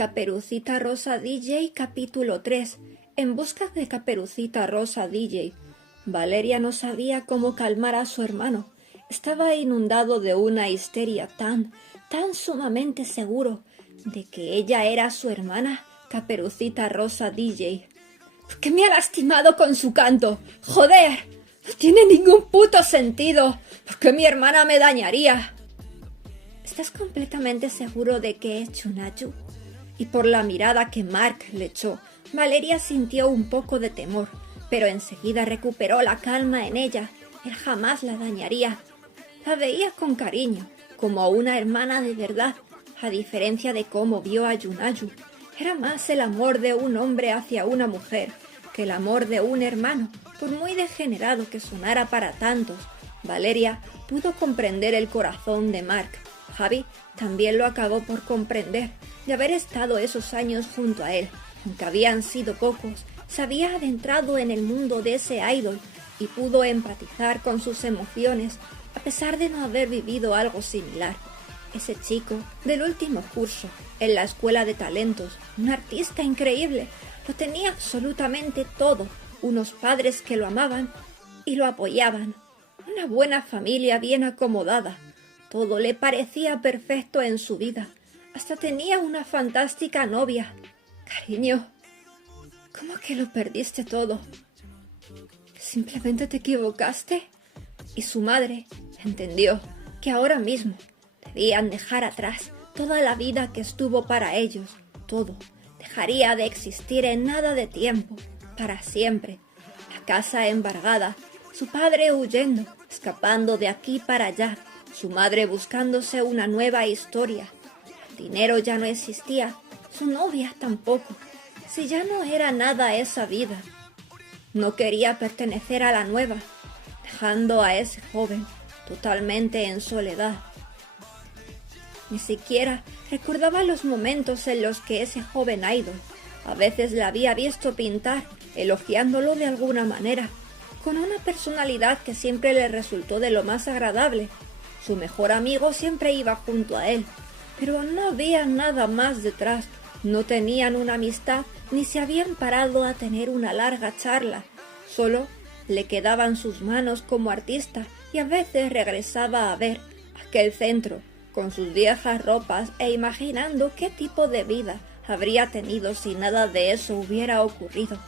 Caperucita Rosa DJ capítulo 3. En busca de Caperucita Rosa DJ. Valeria no sabía cómo calmar a su hermano. Estaba inundado de una histeria tan sumamente seguro de que ella era su hermana, Caperucita Rosa DJ. ¿Por qué me ha lastimado con su canto? ¡Joder! No tiene ningún puto sentido. ¿Por qué mi hermana me dañaría? ¿Estás completamente seguro de que es Chunachu? Y por la mirada que Mark le echó, Valeria sintió un poco de temor, pero enseguida recuperó la calma en ella. Él jamás la dañaría. La veía con cariño, como a una hermana de verdad, a diferencia de cómo vio a Yunayu. Era más el amor de un hombre hacia una mujer que el amor de un hermano, por muy degenerado que sonara para tantos. Valeria pudo comprender el corazón de Mark. Javi también lo acabó por comprender, de haber estado esos años junto a él, aunque habían sido pocos. Se había adentrado en el mundo de ese idol y pudo empatizar con sus emociones, a pesar de no haber vivido algo similar. Ese chico del último curso, en la escuela de talentos, un artista increíble, lo tenía absolutamente todo, unos padres que lo amaban y lo apoyaban, una buena familia bien acomodada. Todo le parecía perfecto en su vida. Hasta tenía una fantástica novia. Cariño, ¿cómo que lo perdiste todo? ¿Simplemente te equivocaste? Y su madre entendió que ahora mismo debían dejar atrás toda la vida que estuvo para ellos. Todo dejaría de existir en nada de tiempo, para siempre. La casa embargada, su padre huyendo, escapando de aquí para allá, su madre buscándose una nueva historia. El dinero ya no existía, su novia tampoco. Si ya no era nada esa vida. No quería pertenecer a la nueva, dejando a ese joven totalmente en soledad. Ni siquiera recordaba los momentos en los que ese joven idol a veces la había visto pintar, elogiándolo de alguna manera, con una personalidad que siempre le resultó de lo más agradable. Su mejor amigo siempre iba junto a él, pero no había nada más detrás. No tenían una amistad ni se habían parado a tener una larga charla. Solo le quedaban sus manos como artista y a veces regresaba a ver aquel centro con sus viejas ropas e imaginando qué tipo de vida habría tenido si nada de eso hubiera ocurrido,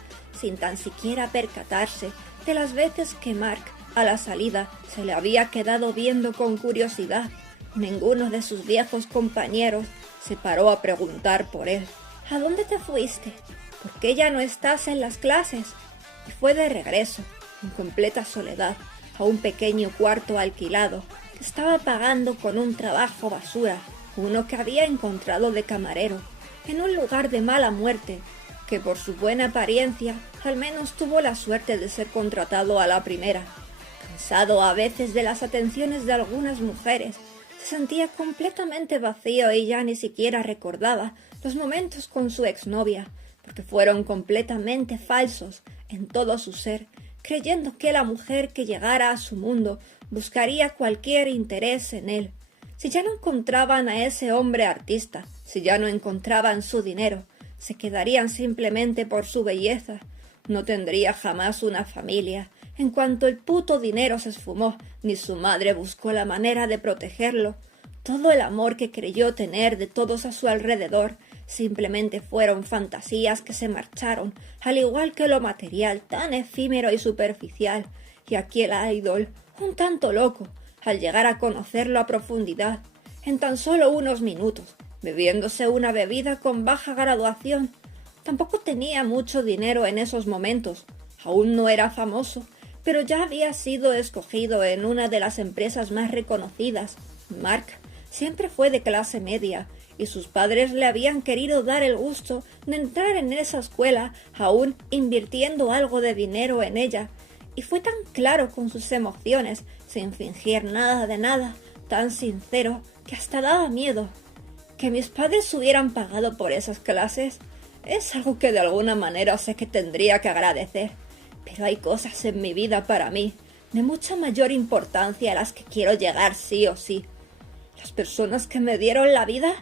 sin tan siquiera percatarse de las veces que Mark a la salida se le había quedado viendo con curiosidad. Ninguno de sus viejos compañeros se paró a preguntar por él. ¿A dónde te fuiste? ¿Por qué ya no estás en las clases? Y fue de regreso, en completa soledad, a un pequeño cuarto alquilado que estaba pagando con un trabajo basura, uno que había encontrado de camarero, en un lugar de mala muerte, que por su buena apariencia al menos tuvo la suerte de ser contratado a la primera. Cansado a veces de las atenciones de algunas mujeres, se sentía completamente vacío y ya ni siquiera recordaba los momentos con su exnovia, porque fueron completamente falsos en todo su ser, creyendo que la mujer que llegara a su mundo buscaría cualquier interés en él. Si ya no encontraban a ese hombre artista, si ya no encontraban su dinero, se quedarían simplemente por su belleza. No tendría jamás una familia. En cuanto el puto dinero se esfumó, ni su madre buscó la manera de protegerlo. Todo el amor que creyó tener de todos a su alrededor simplemente fueron fantasías que se marcharon, al igual que lo material tan efímero y superficial. Y aquí el idol, un tanto loco, al llegar a conocerlo a profundidad, en tan solo unos minutos, bebiéndose una bebida con baja graduación. Tampoco tenía mucho dinero en esos momentos, aún no era famoso, pero ya había sido escogido en una de las empresas más reconocidas. Mark siempre fue de clase media, y sus padres le habían querido dar el gusto de entrar en esa escuela, aún invirtiendo algo de dinero en ella, y fue tan claro con sus emociones, sin fingir nada de nada, tan sincero, que hasta daba miedo. Que mis padres hubieran pagado por esas clases es algo que de alguna manera sé que tendría que agradecer, pero hay cosas en mi vida para mí de mucha mayor importancia a las que quiero llegar sí o sí. Las personas que me dieron la vida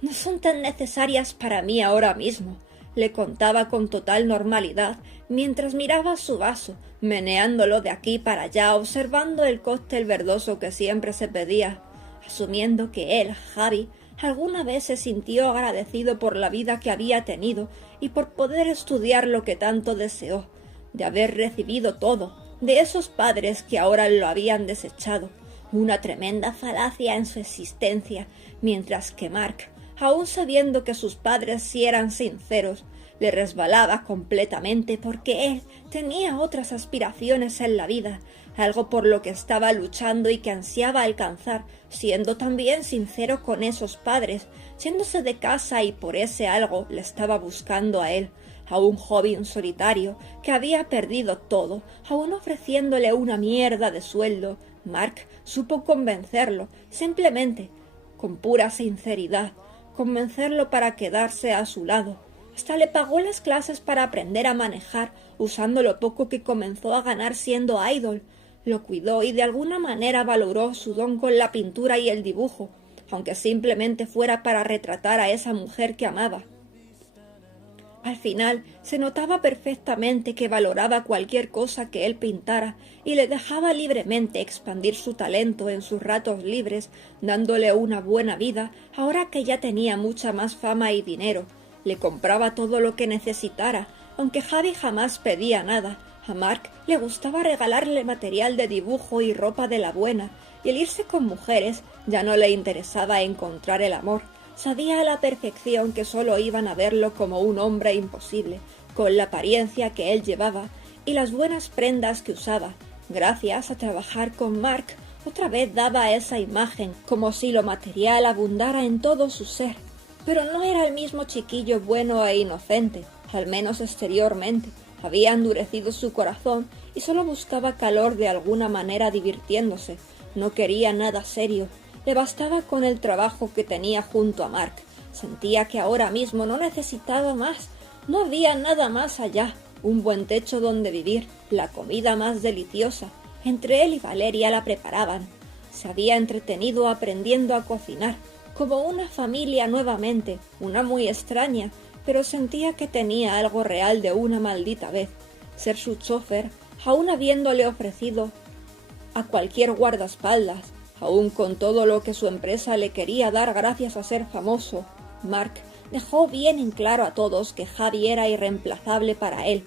No son tan necesarias para mí ahora mismo, le contaba con total normalidad, mientras miraba su vaso, meneándolo de aquí para allá, observando el cóctel verdoso que siempre se pedía, asumiendo que él, Javi, alguna vez se sintió agradecido por la vida que había tenido y por poder estudiar lo que tanto deseó, de haber recibido todo, de esos padres que ahora lo habían desechado, una tremenda falacia en su existencia, mientras que Mark, aun sabiendo que sus padres sí eran sinceros, le resbalaba completamente porque él tenía otras aspiraciones en la vida, algo por lo que estaba luchando y que ansiaba alcanzar, siendo también sincero con esos padres, yéndose de casa y por ese algo le estaba buscando a él, a un joven solitario que había perdido todo, aun ofreciéndole una mierda de sueldo. Mark supo convencerlo, simplemente, con pura sinceridad, convencerlo para quedarse a su lado. Hasta le pagó las clases para aprender a manejar, usando lo poco que comenzó a ganar siendo idol. Lo cuidó y de alguna manera valoró su don con la pintura y el dibujo, aunque simplemente fuera para retratar a esa mujer que amaba. Al final se notaba perfectamente que valoraba cualquier cosa que él pintara y le dejaba libremente expandir su talento en sus ratos libres, dándole una buena vida ahora que ya tenía mucha más fama y dinero. Le compraba todo lo que necesitara, aunque Javi jamás pedía nada. A Mark le gustaba regalarle material de dibujo y ropa de la buena, y el irse con mujeres ya no le interesaba encontrar el amor. Sabía a la perfección que solo iban a verlo como un hombre imposible, con la apariencia que él llevaba y las buenas prendas que usaba. Gracias a trabajar con Mark, otra vez daba esa imagen, como si lo material abundara en todo su ser. Pero no era el mismo chiquillo bueno e inocente, al menos exteriormente. Había endurecido su corazón y solo buscaba calor de alguna manera divirtiéndose. No quería nada serio. Le bastaba con el trabajo que tenía junto a Mark. Sentía que ahora mismo no necesitaba más. No había nada más allá. Un buen techo donde vivir, la comida más deliciosa. Entre él y Valeria la preparaban. Se había entretenido aprendiendo a cocinar, como una familia nuevamente, una muy extraña, pero sentía que tenía algo real de una maldita vez. Ser su chofer, aun habiéndole ofrecido a cualquier guardaespaldas, aun con todo lo que su empresa le quería dar gracias a ser famoso. Mark dejó bien en claro a todos que Javi era irreemplazable para él.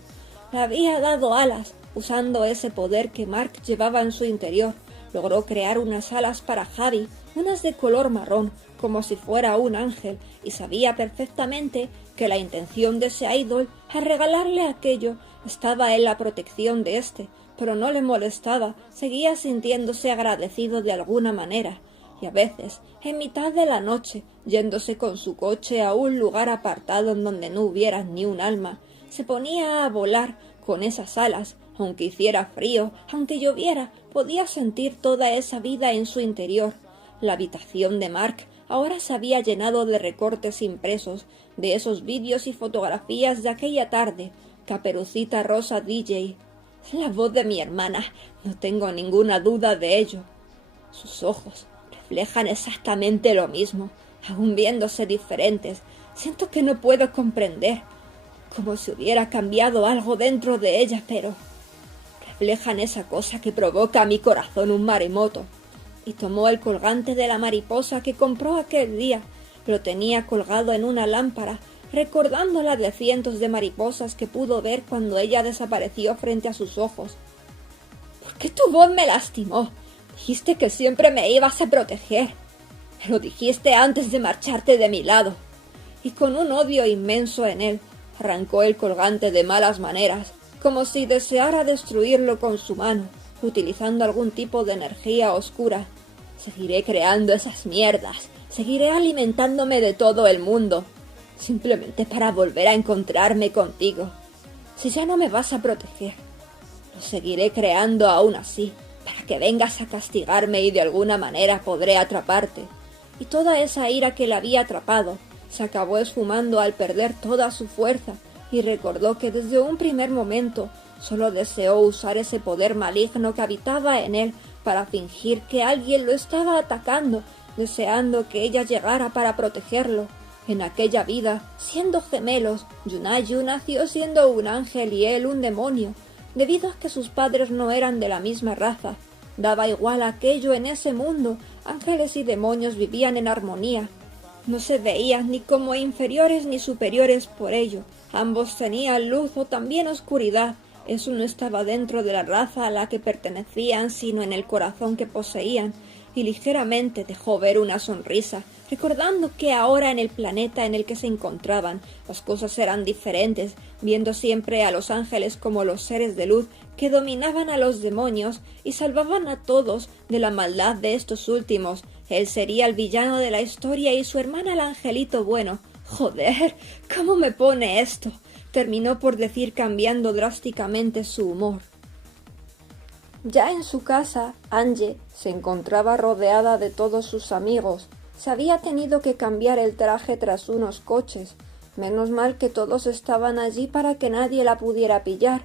Le había dado alas, usando ese poder que Mark llevaba en su interior. Logró crear unas alas para Javi, unas de color marrón, como si fuera un ángel, y sabía perfectamente que la intención de ese idol al regalarle aquello estaba en la protección de éste, pero no le molestaba, seguía sintiéndose agradecido de alguna manera, y a veces, en mitad de la noche, yéndose con su coche a un lugar apartado en donde no hubiera ni un alma, se ponía a volar con esas alas, aunque hiciera frío, aunque lloviera, podía sentir toda esa vida en su interior. La habitación de Mark ahora se había llenado de recortes impresos, de esos vídeos y fotografías de aquella tarde. Caperucita Rosa DJ. La voz de mi hermana, no tengo ninguna duda de ello. Sus ojos reflejan exactamente lo mismo, aun viéndose diferentes. Siento que no puedo comprender, como si hubiera cambiado algo dentro de ella, pero reflejan esa cosa que provoca a mi corazón un maremoto. Y tomó el colgante de la mariposa que compró aquel día. Lo tenía colgado en una lámpara, recordándola de cientos de mariposas que pudo ver cuando ella desapareció frente a sus ojos. ¿Por qué tu voz me lastimó? Dijiste que siempre me ibas a proteger. Me lo dijiste antes de marcharte de mi lado. Y con un odio inmenso en él, arrancó el colgante de malas maneras, como si deseara destruirlo con su mano, utilizando algún tipo de energía oscura. Seguiré creando esas mierdas, seguiré alimentándome de todo el mundo, simplemente para volver a encontrarme contigo. Si ya no me vas a proteger, lo seguiré creando aún así, para que vengas a castigarme y de alguna manera podré atraparte. Y toda esa ira que le había atrapado se acabó esfumando al perder toda su fuerza, y recordó que desde un primer momento solo deseó usar ese poder maligno que habitaba en él para fingir que alguien lo estaba atacando, deseando que ella llegara para protegerlo. En aquella vida, siendo gemelos, Yunayu nació siendo un ángel y él un demonio, debido a que sus padres no eran de la misma raza. Daba igual aquello en ese mundo, ángeles y demonios vivían en armonía. No se veían ni como inferiores ni superiores por ello. Ambos tenían luz o también oscuridad. Eso no estaba dentro de la raza a la que pertenecían, sino en el corazón que poseían, y ligeramente dejó ver una sonrisa, recordando que ahora en el planeta en el que se encontraban las cosas eran diferentes, viendo siempre a los ángeles como los seres de luz que dominaban a los demonios y salvaban a todos de la maldad de estos últimos. Él sería el villano de la historia y su hermana el angelito bueno. Joder, ¿cómo me pone esto? Terminó por decir cambiando drásticamente su humor. Ya en su casa, Angie se encontraba rodeada de todos sus amigos. Se había tenido que cambiar el traje tras unos coches. Menos mal que todos estaban allí para que nadie la pudiera pillar.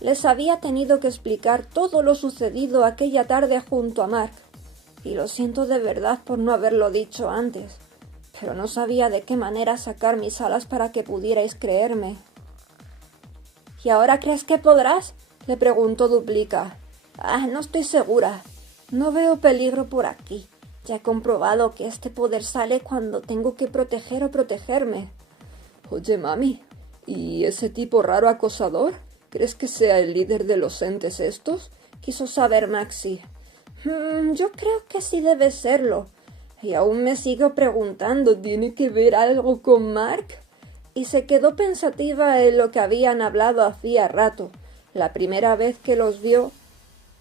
Les había tenido que explicar todo lo sucedido aquella tarde junto a Mark. Y lo siento de verdad por no haberlo dicho antes. Pero no sabía de qué manera sacar mis alas para que pudierais creerme. ¿Y ahora crees que podrás? Le preguntó Duplica. No estoy segura. No veo peligro por aquí. Ya he comprobado que este poder sale cuando tengo que proteger o protegerme. Oye, mami, ¿y ese tipo raro acosador? ¿Crees que sea el líder de los entes estos? Quiso saber Maxi. Yo creo que sí debe serlo. Y aún me sigo preguntando, ¿tiene que ver algo con Mark? Y se quedó pensativa en lo que habían hablado hacía rato. La primera vez que los vio,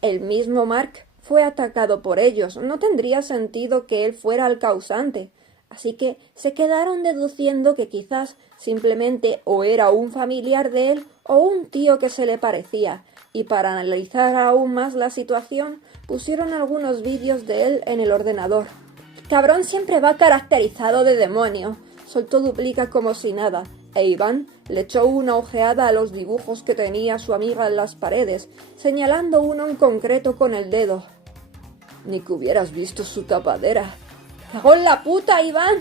el mismo Mark fue atacado por ellos. No tendría sentido que él fuera el causante. Así que se quedaron deduciendo que quizás simplemente o era un familiar de él o un tío que se le parecía. Y para analizar aún más la situación, pusieron algunos vídeos de él en el ordenador. El cabrón siempre va caracterizado de demonio, soltó Duplica como si nada, e Iván le echó una ojeada a los dibujos que tenía su amiga en las paredes, señalando uno en concreto con el dedo. Ni que hubieras visto su tapadera. ¡Cagó en la puta, Iván!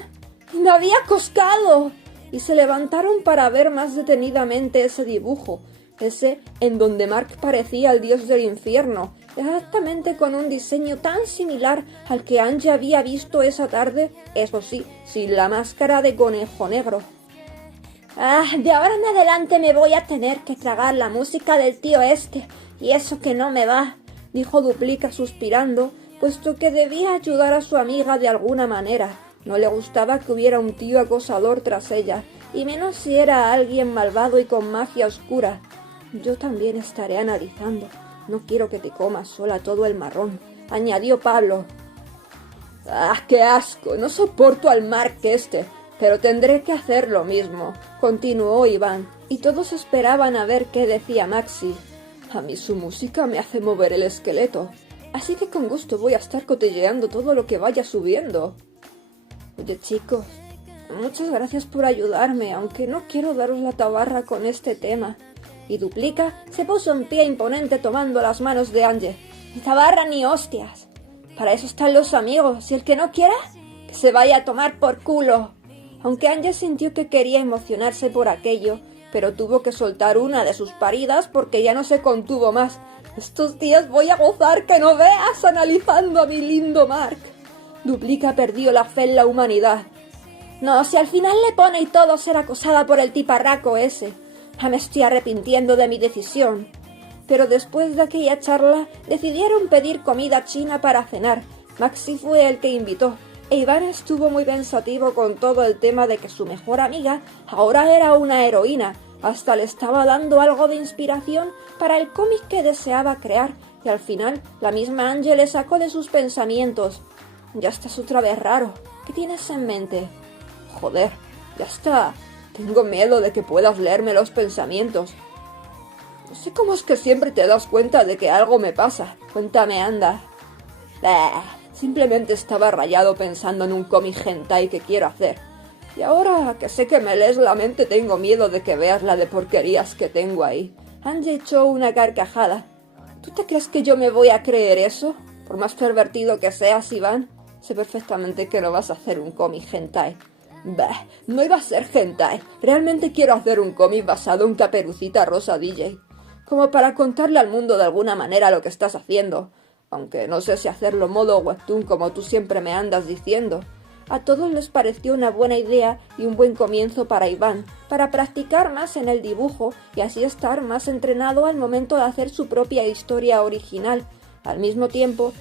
¡Y me había coscado! Y se levantaron para ver más detenidamente ese dibujo, ese en donde Mark parecía el dios del infierno, exactamente con un diseño tan similar al que Angie había visto esa tarde, eso sí, sin la máscara de conejo negro. De ahora en adelante me voy a tener que tragar la música del tío este, y eso que no me va, dijo Duplica suspirando, puesto que debía ayudar a su amiga de alguna manera. No le gustaba que hubiera un tío acosador tras ella, y menos si era alguien malvado y con magia oscura. Yo también estaré analizando. No quiero que te comas sola todo el marrón, añadió Pablo. ¡Qué asco! No soporto al Mark este, pero tendré que hacer lo mismo, continuó Iván, y todos esperaban a ver qué decía Maxi. A mí su música me hace mover el esqueleto, así que con gusto voy a estar cotilleando todo lo que vaya subiendo. Oye, chicos, muchas gracias por ayudarme, aunque no quiero daros la tabarra con este tema. Y Duplica se puso en pie imponente tomando las manos de Angie. Ni tabarra ni hostias. Para eso están los amigos, y el que no quiera, que se vaya a tomar por culo. Aunque Angie sintió que quería emocionarse por aquello, pero tuvo que soltar una de sus paridas porque ya no se contuvo más. Estos días voy a gozar que no veas analizando a mi lindo Mark. Duplica perdió la fe en la humanidad. No, si al final le pone y todo ser acosada por el tiparraco ese. Me estoy arrepintiendo de mi decisión. Pero después de aquella charla, decidieron pedir comida china para cenar. Maxi fue el que invitó, e Iván estuvo muy pensativo con todo el tema de que su mejor amiga ahora era una heroína. Hasta le estaba dando algo de inspiración para el cómic que deseaba crear, y al final la misma Angie le sacó de sus pensamientos. Ya estás otra vez raro. ¿Qué tienes en mente? Joder, ya está. Tengo miedo de que puedas leerme los pensamientos. No sé cómo es que siempre te das cuenta de que algo me pasa. Cuéntame, anda. Simplemente estaba rayado pensando en un cómic hentai que quiero hacer. Y ahora que sé que me lees la mente, tengo miedo de que veas la de porquerías que tengo ahí. Angie echó una carcajada. ¿Tú te crees que yo me voy a creer eso? Por más pervertido que seas, Iván, sé perfectamente que no vas a hacer un cómic hentai. Bah, no iba a ser hentai. Realmente quiero hacer un cómic basado en Caperucita Rosa DJ. Como para contarle al mundo de alguna manera lo que estás haciendo. Aunque no sé si hacerlo modo webtoon como tú siempre me andas diciendo. A todos les pareció una buena idea y un buen comienzo para Iván, para practicar más en el dibujo y así estar más entrenado al momento de hacer su propia historia original. Al mismo tiempo,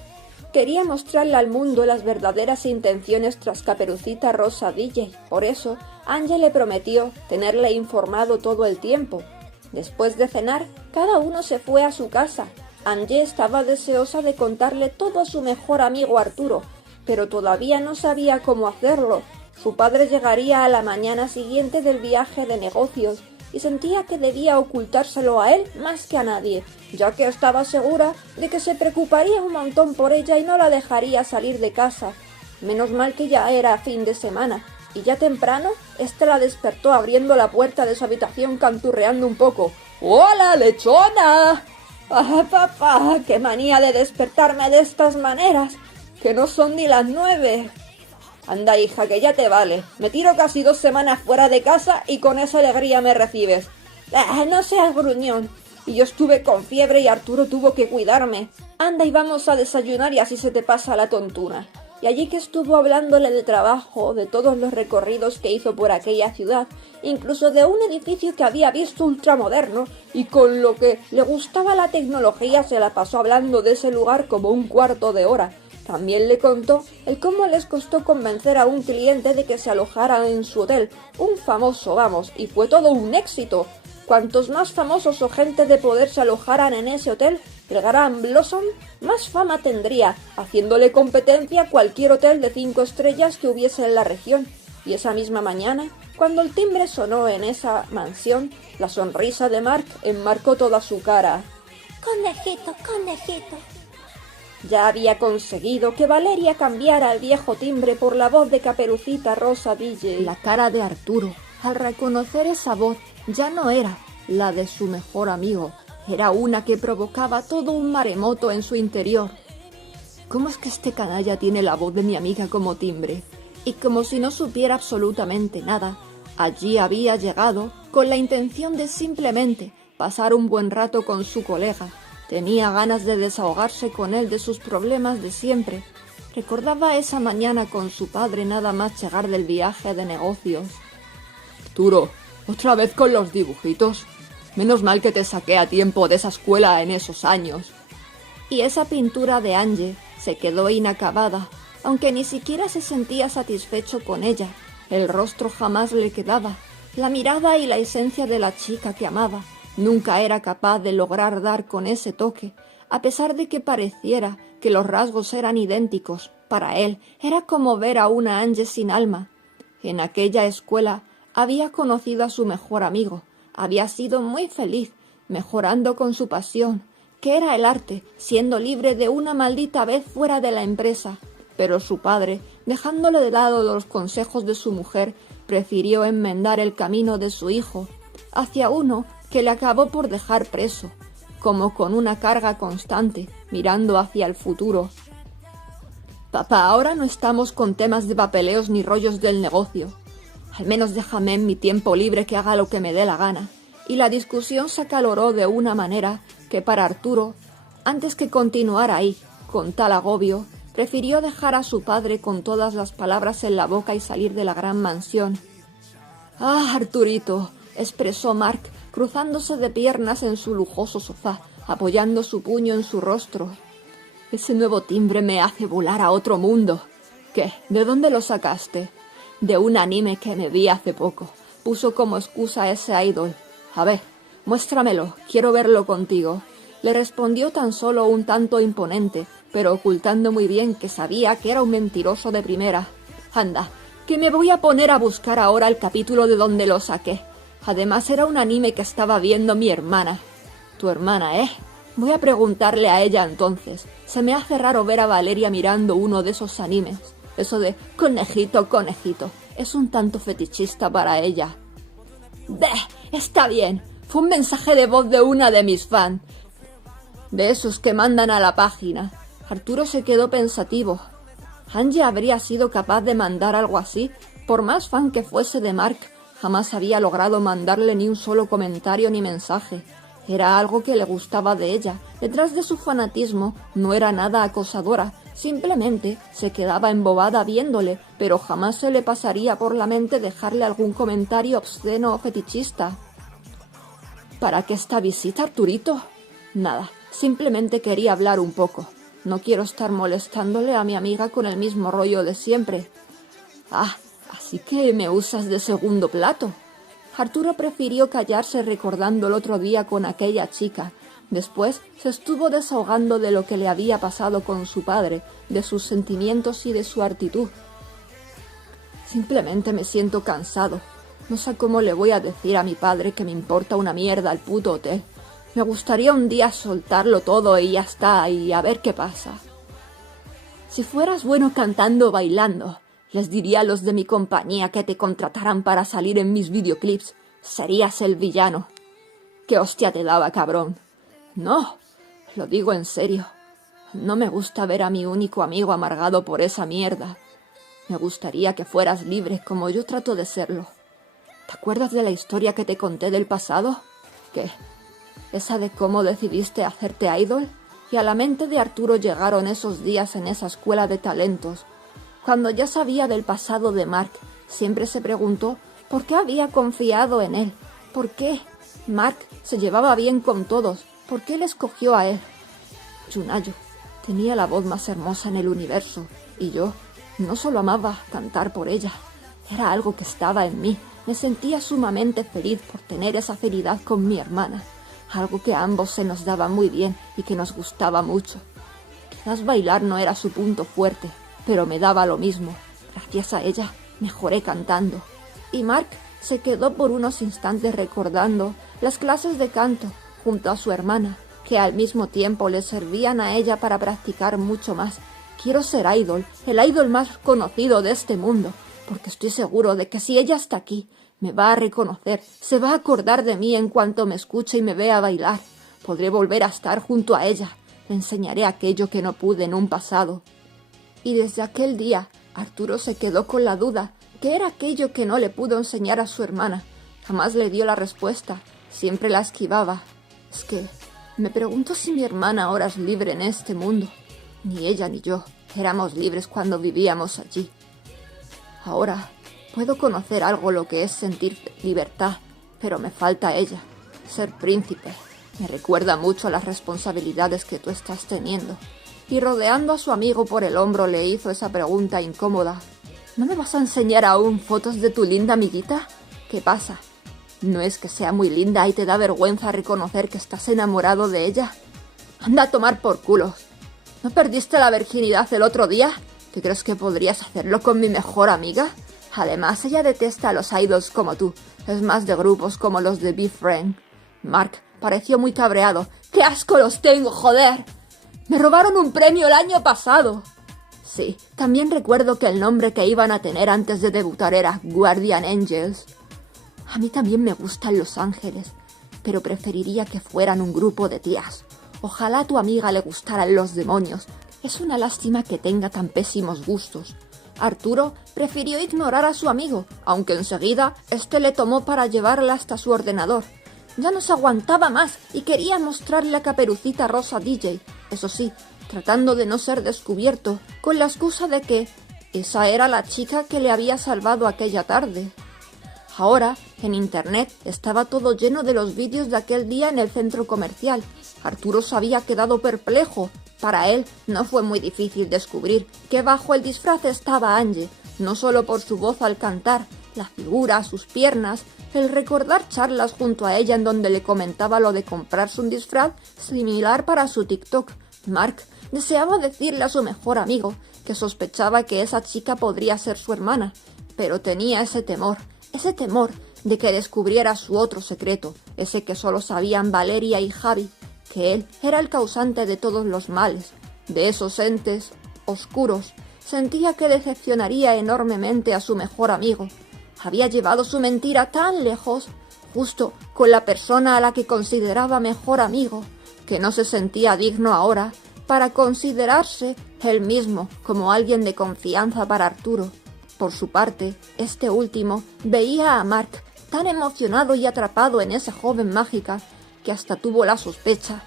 quería mostrarle al mundo las verdaderas intenciones tras Caperucita Rosa DJ. Por eso, Angie le prometió tenerle informado todo el tiempo. Después de cenar, cada uno se fue a su casa. Angie estaba deseosa de contarle todo a su mejor amigo Arturo, pero todavía no sabía cómo hacerlo. Su padre llegaría a la mañana siguiente del viaje de negocios y sentía que debía ocultárselo a él más que a nadie, ya que estaba segura de que se preocuparía un montón por ella y no la dejaría salir de casa. Menos mal que ya era fin de semana, y ya temprano, éste la despertó abriendo la puerta de su habitación canturreando un poco. ¡Hola, lechona! ¡Ah, papá! ¡Qué manía de despertarme de estas maneras! ¡Que no son ni las 9! Anda, hija, que ya te vale. Me tiro casi 2 semanas fuera de casa y con esa alegría me recibes. No seas gruñón. Y yo estuve con fiebre y Arturo tuvo que cuidarme. Anda y vamos a desayunar y así se te pasa la tontuna. Y allí que estuvo hablándole de trabajo, de todos los recorridos que hizo por aquella ciudad, incluso de un edificio que había visto ultramoderno, y con lo que le gustaba la tecnología se la pasó hablando de ese lugar como un cuarto de hora. También le contó el cómo les costó convencer a un cliente de que se alojara en su hotel, un famoso, vamos, y fue todo un éxito. Cuantos más famosos o gente de poder se alojaran en ese hotel, el Gran Blossom más fama tendría, haciéndole competencia a cualquier hotel de 5 estrellas que hubiese en la región. Y esa misma mañana, cuando el timbre sonó en esa mansión, la sonrisa de Mark enmarcó toda su cara. Conejito, conejito. Ya había conseguido que Valeria cambiara el viejo timbre por la voz de Caperucita Rosa DJ. La cara de Arturo, al reconocer esa voz, ya no era la de su mejor amigo, era una que provocaba todo un maremoto en su interior. ¿Cómo es que este canalla tiene la voz de mi amiga como timbre? Y como si no supiera absolutamente nada, allí había llegado con la intención de simplemente pasar un buen rato con su colega. Tenía ganas de desahogarse con él de sus problemas de siempre. Recordaba esa mañana con su padre nada más llegar del viaje de negocios. Arturo, ¿otra vez con los dibujitos? Menos mal que te saqué a tiempo de esa escuela en esos años. Y esa pintura de Angie se quedó inacabada, aunque ni siquiera se sentía satisfecho con ella. El rostro jamás le quedaba. La mirada y la esencia de la chica que amaba. Nunca era capaz de lograr dar con ese toque, a pesar de que pareciera que los rasgos eran idénticos. Para él era como ver a una Angie sin alma. En aquella escuela había conocido a su mejor amigo, había sido muy feliz, mejorando con su pasión, que era el arte, siendo libre de una maldita vez fuera de la empresa. Pero su padre, dejándole de lado los consejos de su mujer, prefirió enmendar el camino de su hijo, hacia uno que le acabó por dejar preso, como con una carga constante, mirando hacia el futuro. Papá, ahora no estamos con temas de papeleos ni rollos del negocio. Al menos déjame en mi tiempo libre que haga lo que me dé la gana. Y la discusión se acaloró de una manera que para Arturo, antes que continuar ahí, con tal agobio, prefirió dejar a su padre con todas las palabras en la boca y salir de la gran mansión. «Ah, Arturito», expresó Mark, cruzándose de piernas en su lujoso sofá, apoyando su puño en su rostro. «Ese nuevo timbre me hace volar a otro mundo». «¿Qué? ¿De dónde lo sacaste?» «De un anime que me vi hace poco», puso como excusa ese idol. «A ver, muéstramelo, quiero verlo contigo», le respondió tan solo un tanto imponente, pero ocultando muy bien que sabía que era un mentiroso de primera. «Anda, que me voy a poner a buscar ahora el capítulo de donde lo saqué. Además era un anime que estaba viendo mi hermana». «¿Tu hermana, eh?» «Voy a preguntarle a ella entonces. Se me hace raro ver a Valeria mirando uno de esos animes. Eso de conejito, conejito, es un tanto fetichista para ella». «Beh, está bien. Fue un mensaje de voz de una de mis fans. De esos que mandan a la página». Arturo se quedó pensativo. ¿Angie habría sido capaz de mandar algo así? Por más fan que fuese de Mark, jamás había logrado mandarle ni un solo comentario ni mensaje. Era algo que le gustaba de ella. Detrás de su fanatismo no era nada acosadora. Simplemente se quedaba embobada viéndole, pero jamás se le pasaría por la mente dejarle algún comentario obsceno o fetichista. ¿Para qué esta visita, Arturito? Nada, simplemente quería hablar un poco. No quiero estar molestándole a mi amiga con el mismo rollo de siempre. Ah, así que me usas de segundo plato. Arturo prefirió callarse recordando el otro día con aquella chica. Después se estuvo desahogando de lo que le había pasado con su padre, de sus sentimientos y de su actitud. Simplemente me siento cansado. No sé cómo le voy a decir a mi padre que me importa una mierda el puto hotel. Me gustaría un día soltarlo todo y ya está, y a ver qué pasa. Si fueras bueno cantando o bailando, les diría a los de mi compañía que te contrataran para salir en mis videoclips. Serías el villano. ¿Qué hostia te daba, cabrón? No, lo digo en serio. No me gusta ver a mi único amigo amargado por esa mierda. Me gustaría que fueras libre como yo trato de serlo. ¿Te acuerdas de la historia que te conté del pasado? ¿Qué? ¿Esa de cómo decidiste hacerte idol? Y a la mente de Arturo llegaron esos días en esa escuela de talentos. Cuando ya sabía del pasado de Mark, siempre se preguntó por qué había confiado en él. ¿Por qué? Mark se llevaba bien con todos. ¿Por qué le escogió a él? Junayo tenía la voz más hermosa en el universo, y yo no solo amaba cantar por ella, era algo que estaba en mí. Me sentía sumamente feliz por tener esa afinidad con mi hermana, algo que a ambos se nos daba muy bien y que nos gustaba mucho. Quizás bailar no era su punto fuerte, pero me daba lo mismo. Gracias a ella mejoré cantando. Y Mark se quedó por unos instantes recordando las clases de canto junto a su hermana, que al mismo tiempo le servían a ella para practicar mucho más. Quiero ser idol, el idol más conocido de este mundo, porque estoy seguro de que si ella está aquí, me va a reconocer, se va a acordar de mí en cuanto me escuche y me vea bailar. Podré volver a estar junto a ella, le enseñaré aquello que no pude en un pasado. Y desde aquel día, Arturo se quedó con la duda, ¿qué era aquello que no le pudo enseñar a su hermana? Jamás le dio la respuesta, siempre la esquivaba. Es que me pregunto si mi hermana ahora es libre en este mundo. Ni ella ni yo éramos libres cuando vivíamos allí. Ahora puedo conocer algo lo que es sentir libertad, pero me falta ella, ser príncipe. Me recuerda mucho a las responsabilidades que tú estás teniendo. Y rodeando a su amigo por el hombro le hizo esa pregunta incómoda. ¿No me vas a enseñar aún fotos de tu linda amiguita? ¿Qué pasa? ¿No es que sea muy linda y te da vergüenza reconocer que estás enamorado de ella? Anda a tomar por culo. ¿No perdiste la virginidad el otro día? ¿Te crees que podrías hacerlo con mi mejor amiga? Además, ella detesta a los idols como tú. Es más de grupos como los de Befriend. Mark pareció muy cabreado. ¡Qué asco los tengo, joder! ¡Me robaron un premio el año pasado! Sí, también recuerdo que el nombre que iban a tener antes de debutar era Guardian Angels. A mí también me gustan los ángeles, pero preferiría que fueran un grupo de tías. Ojalá a tu amiga le gustaran los demonios. Es una lástima que tenga tan pésimos gustos. Arturo prefirió ignorar a su amigo, aunque enseguida este le tomó para llevarla hasta su ordenador. Ya no se aguantaba más y quería mostrarle a Caperucita Rosa DJ, eso sí, tratando de no ser descubierto, con la excusa de que esa era la chica que le había salvado aquella tarde. Ahora, en internet, estaba todo lleno de los vídeos de aquel día en el centro comercial. Arturo se había quedado perplejo. Para él no fue muy difícil descubrir que bajo el disfraz estaba Angie, no solo por su voz al cantar, la figura, sus piernas, el recordar charlas junto a ella en donde le comentaba lo de comprarse un disfraz similar para su TikTok. Mark deseaba decirle a su mejor amigo que sospechaba que esa chica podría ser su hermana, pero tenía ese temor de que descubriera su otro secreto, ese que solo sabían Valeria y Javi, que él era el causante de todos los males, de esos entes oscuros. Sentía que decepcionaría enormemente a su mejor amigo. Había llevado su mentira tan lejos, justo con la persona a la que consideraba mejor amigo, que no se sentía digno ahora para considerarse él mismo como alguien de confianza para Arturo. Por su parte, este último veía a Mark tan emocionado y atrapado en esa joven mágica que hasta tuvo la sospecha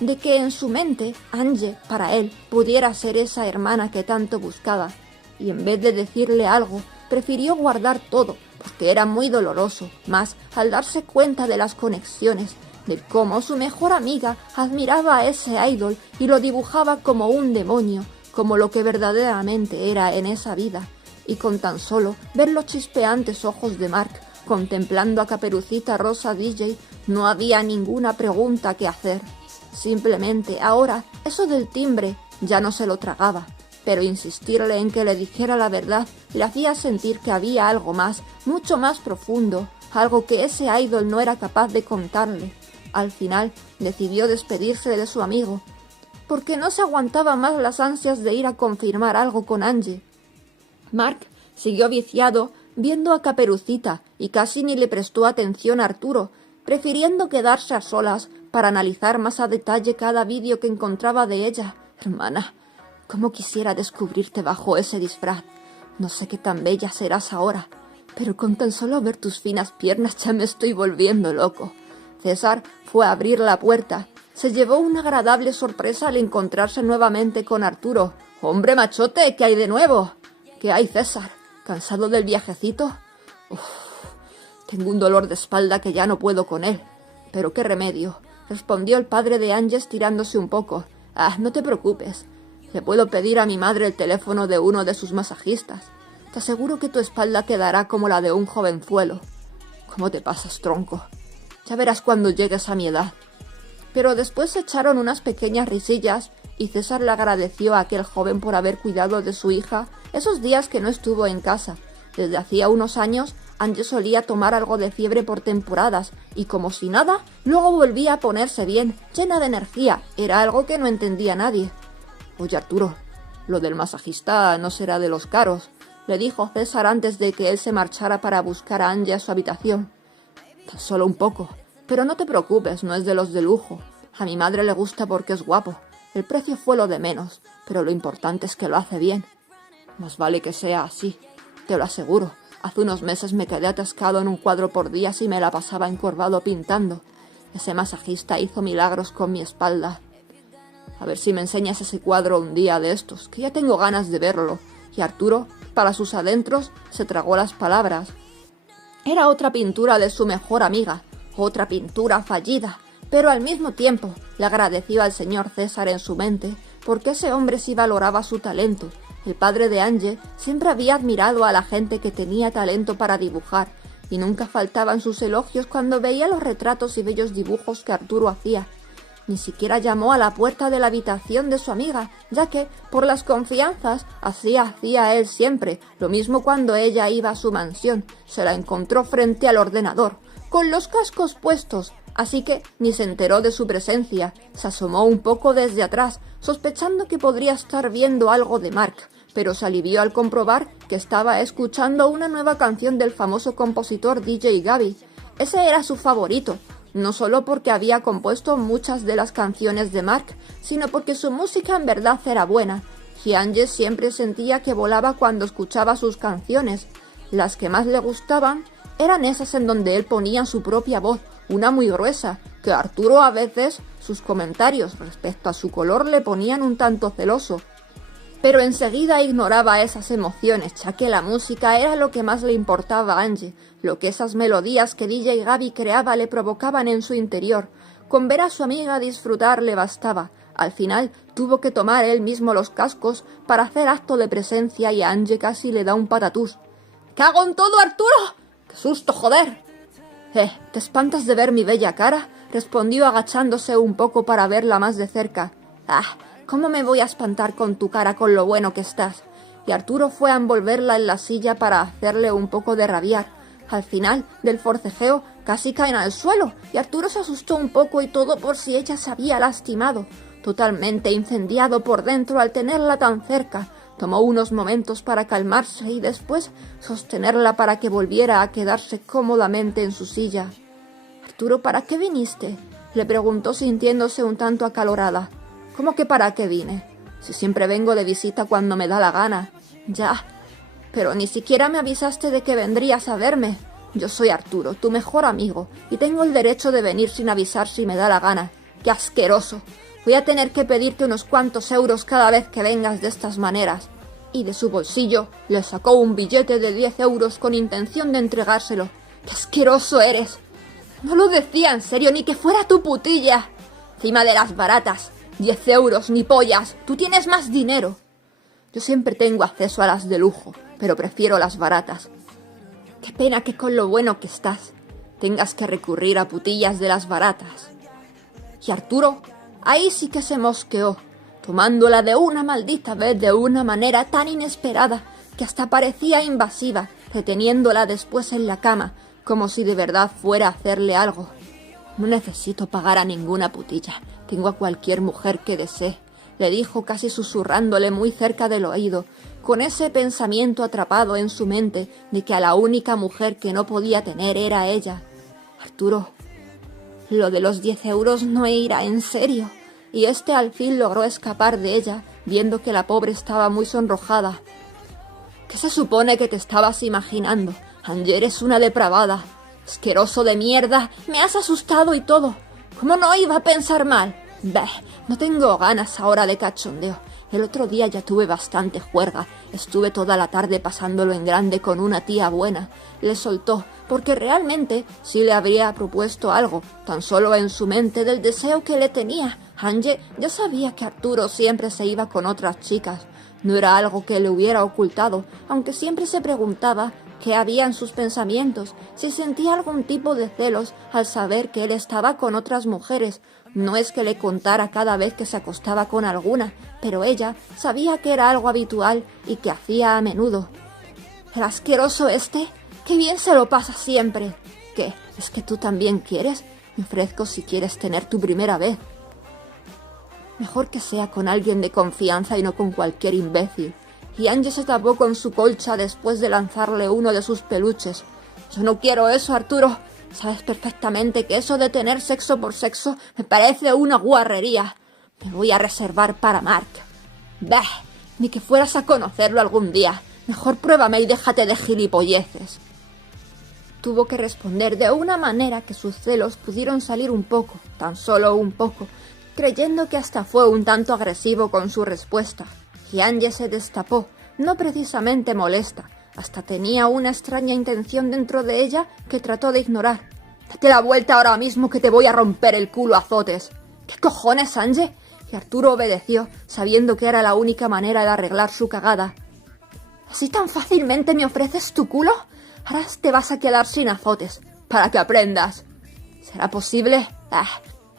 de que en su mente Angie, para él, pudiera ser esa hermana que tanto buscaba, y en vez de decirle algo, prefirió guardar todo, porque era muy doloroso, más al darse cuenta de las conexiones, de cómo su mejor amiga admiraba a ese idol y lo dibujaba como un demonio, como lo que verdaderamente era en esa vida, y con tan solo ver los chispeantes ojos de Mark contemplando a Caperucita Rosa DJ, no había ninguna pregunta que hacer. Simplemente ahora eso del timbre ya no se lo tragaba, pero insistirle en que le dijera la verdad le hacía sentir que había algo más, mucho más profundo, algo que ese idol no era capaz de contarle. Al final decidió despedirse de su amigo, porque no se aguantaba más las ansias de ir a confirmar algo con Angie. Mark siguió viciado viendo a Caperucita y casi ni le prestó atención a Arturo, prefiriendo quedarse a solas para analizar más a detalle cada vídeo que encontraba de ella. Hermana, cómo quisiera descubrirte bajo ese disfraz. No sé qué tan bella serás ahora, pero con tan solo ver tus finas piernas ya me estoy volviendo loco. César fue a abrir la puerta. Se llevó una agradable sorpresa al encontrarse nuevamente con Arturo. «¡Hombre machote! ¿Qué hay de nuevo?» «¿Qué hay, César? ¿Cansado del viajecito?» «Uf, tengo un dolor de espalda que ya no puedo con él. Pero qué remedio», respondió el padre de Angie estirándose un poco. «Ah, no te preocupes. Le puedo pedir a mi madre el teléfono de uno de sus masajistas. Te aseguro que tu espalda quedará como la de un jovenzuelo. ¿Cómo te pasas, tronco? Ya verás cuando llegues a mi edad». Pero después se echaron unas pequeñas risillas y César le agradeció a aquel joven por haber cuidado de su hija esos días que no estuvo en casa. Desde hacía unos años, Angie solía tomar algo de fiebre por temporadas y como si nada, luego volvía a ponerse bien, llena de energía. Era algo que no entendía nadie. «Oye, Arturo, lo del masajista no será de los caros», le dijo César antes de que él se marchara para buscar a Angie a su habitación. «Tan solo un poco. Pero no te preocupes, no es de los de lujo. A mi madre le gusta porque es guapo. El precio fue lo de menos, pero lo importante es que lo hace bien. Más vale que sea así, te lo aseguro. Hace unos meses me quedé atascado en un cuadro por días y me la pasaba encorvado pintando. Ese masajista hizo milagros con mi espalda. A ver si me enseñas ese cuadro un día de estos, que ya tengo ganas de verlo». Y Arturo, para sus adentros, se tragó las palabras. Era otra pintura de su mejor amiga, otra pintura fallida, pero al mismo tiempo le agradeció al señor César en su mente, porque ese hombre sí valoraba su talento. El padre de Angie siempre había admirado a la gente que tenía talento para dibujar, y nunca faltaban sus elogios cuando veía los retratos y bellos dibujos que Arturo hacía. Ni siquiera llamó a la puerta de la habitación de su amiga, ya que, por las confianzas, así hacía él siempre. Lo mismo cuando ella iba a su mansión, se la encontró frente al ordenador, con los cascos puestos, así que ni se enteró de su presencia. Se asomó un poco desde atrás, sospechando que podría estar viendo algo de Mark, pero se alivió al comprobar que estaba escuchando una nueva canción del famoso compositor DJ Gaby. Ese era su favorito, no solo porque había compuesto muchas de las canciones de Mark, sino porque su música en verdad era buena, y Angie siempre sentía que volaba cuando escuchaba sus canciones. Las que más le gustaban eran esas en donde él ponía su propia voz, una muy gruesa, que Arturo a veces sus comentarios respecto a su color le ponían un tanto celoso. Pero enseguida ignoraba esas emociones, ya que la música era lo que más le importaba a Angie, lo que esas melodías que DJ Gaby creaba le provocaban en su interior. Con ver a su amiga disfrutar le bastaba. Al final tuvo que tomar él mismo los cascos para hacer acto de presencia y a Angie casi le da un patatús. «¡Cago en todo, Arturo! ¡Qué susto, joder!» ¿Te espantas de ver mi bella cara?», respondió agachándose un poco para verla más de cerca. «Ah, ¿cómo me voy a espantar con tu cara con lo bueno que estás?». Y Arturo fue a envolverla en la silla para hacerle un poco de rabiar. Al final del forcejeo casi caen al suelo y Arturo se asustó un poco y todo por si ella se había lastimado. Totalmente incendiado por dentro al tenerla tan cerca, tomó unos momentos para calmarse y después sostenerla para que volviera a quedarse cómodamente en su silla. «Arturo, ¿para qué viniste?», le preguntó sintiéndose un tanto acalorada. «¿Cómo que para qué vine? Si siempre vengo de visita cuando me da la gana». «Ya, Pero ni siquiera me avisaste de que vendrías a verme. Yo soy Arturo, tu mejor amigo, y tengo el derecho de venir sin avisar si me da la gana. ¡Qué asqueroso! Voy a tener que pedirte unos cuantos euros cada vez que vengas de estas maneras. Y de su bolsillo le sacó un billete de 10 euros con intención de entregárselo. ¡Qué asqueroso eres! No lo decía en serio, ni que fuera tu putilla. Encima de las baratas. 10 euros, ni pollas. Tú tienes más dinero. Yo siempre tengo acceso a las de lujo, pero prefiero las baratas. Qué pena que con lo bueno que estás tengas que recurrir a putillas de las baratas. Y Arturo, ahí sí que se mosqueó, tomándola de una maldita vez de una manera tan inesperada que hasta parecía invasiva, reteniéndola después en la cama, como si de verdad fuera a hacerle algo. No necesito pagar a ninguna putilla, tengo a cualquier mujer que desee, le dijo casi susurrándole muy cerca del oído, con ese pensamiento atrapado en su mente de que a la única mujer que no podía tener era ella. Arturo, lo de los 10 euros no irá en serio. Y al fin logró escapar de ella, viendo que la pobre estaba muy sonrojada. ¿Qué se supone que te estabas imaginando? Angie, eres una depravada. Asqueroso de mierda, me has asustado y todo. ¿Cómo no iba a pensar mal? Bah, no tengo ganas ahora de cachondeo. El otro día ya tuve bastante juerga. Estuve toda la tarde pasándolo en grande con una tía buena. Le soltó, porque realmente sí le habría propuesto algo, tan solo en su mente del deseo que le tenía. Angie ya sabía que Arturo siempre se iba con otras chicas. No era algo que le hubiera ocultado, aunque siempre se preguntaba qué había en sus pensamientos, si sentía algún tipo de celos al saber que él estaba con otras mujeres. No es que le contara cada vez que se acostaba con alguna, pero ella sabía que era algo habitual y que hacía a menudo. ¿El asqueroso este? ¡Qué bien se lo pasa siempre! ¿Qué? ¿Es que tú también quieres? Me ofrezco si quieres tener tu primera vez. Mejor que sea con alguien de confianza y no con cualquier imbécil. Y Angie se tapó con su colcha después de lanzarle uno de sus peluches. Yo no quiero eso, Arturo. Sabes perfectamente que eso de tener sexo por sexo me parece una guarrería. Me voy a reservar para Mark. Bah, ni que fueras a conocerlo algún día. Mejor pruébame y déjate de gilipolleces. Tuvo que responder de una manera que sus celos pudieron salir un poco, tan solo un poco, creyendo que hasta fue un tanto agresivo con su respuesta. Y Angie se destapó, no precisamente molesta, hasta tenía una extraña intención dentro de ella que trató de ignorar. «Date la vuelta ahora mismo que te voy a romper el culo a azotes». «¿Qué cojones, Angie?» Y Arturo obedeció, sabiendo que era la única manera de arreglar su cagada. «¿Así tan fácilmente me ofreces tu culo? Ahora te vas a quedar sin azotes, para que aprendas». «¿Será posible?»